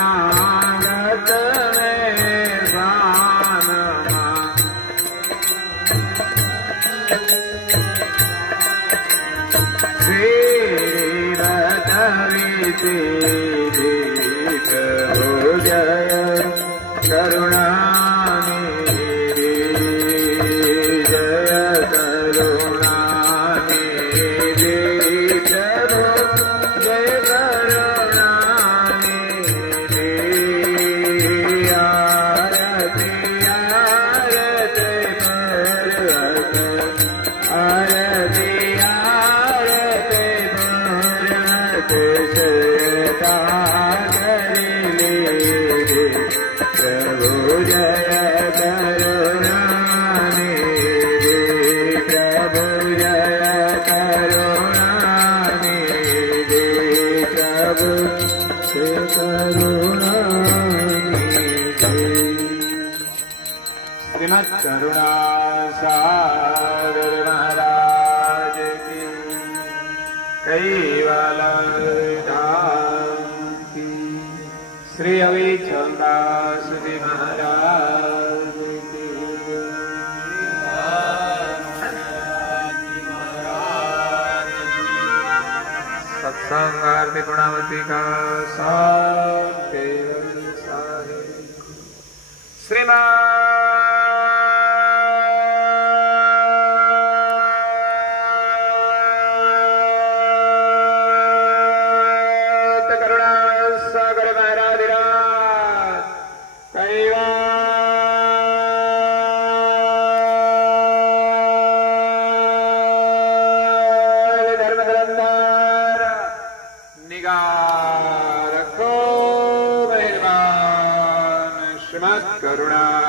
शरणागत में बानमा श्री रतविति हो जय करुणानिधि जय करुणानिधि प्रभु जय करुणा सागर महाराज की कैवल की श्री अविचलदास जी महाराज की सत्संग आरती गुणावती का साथ केवल साहे श्रीमान करुणा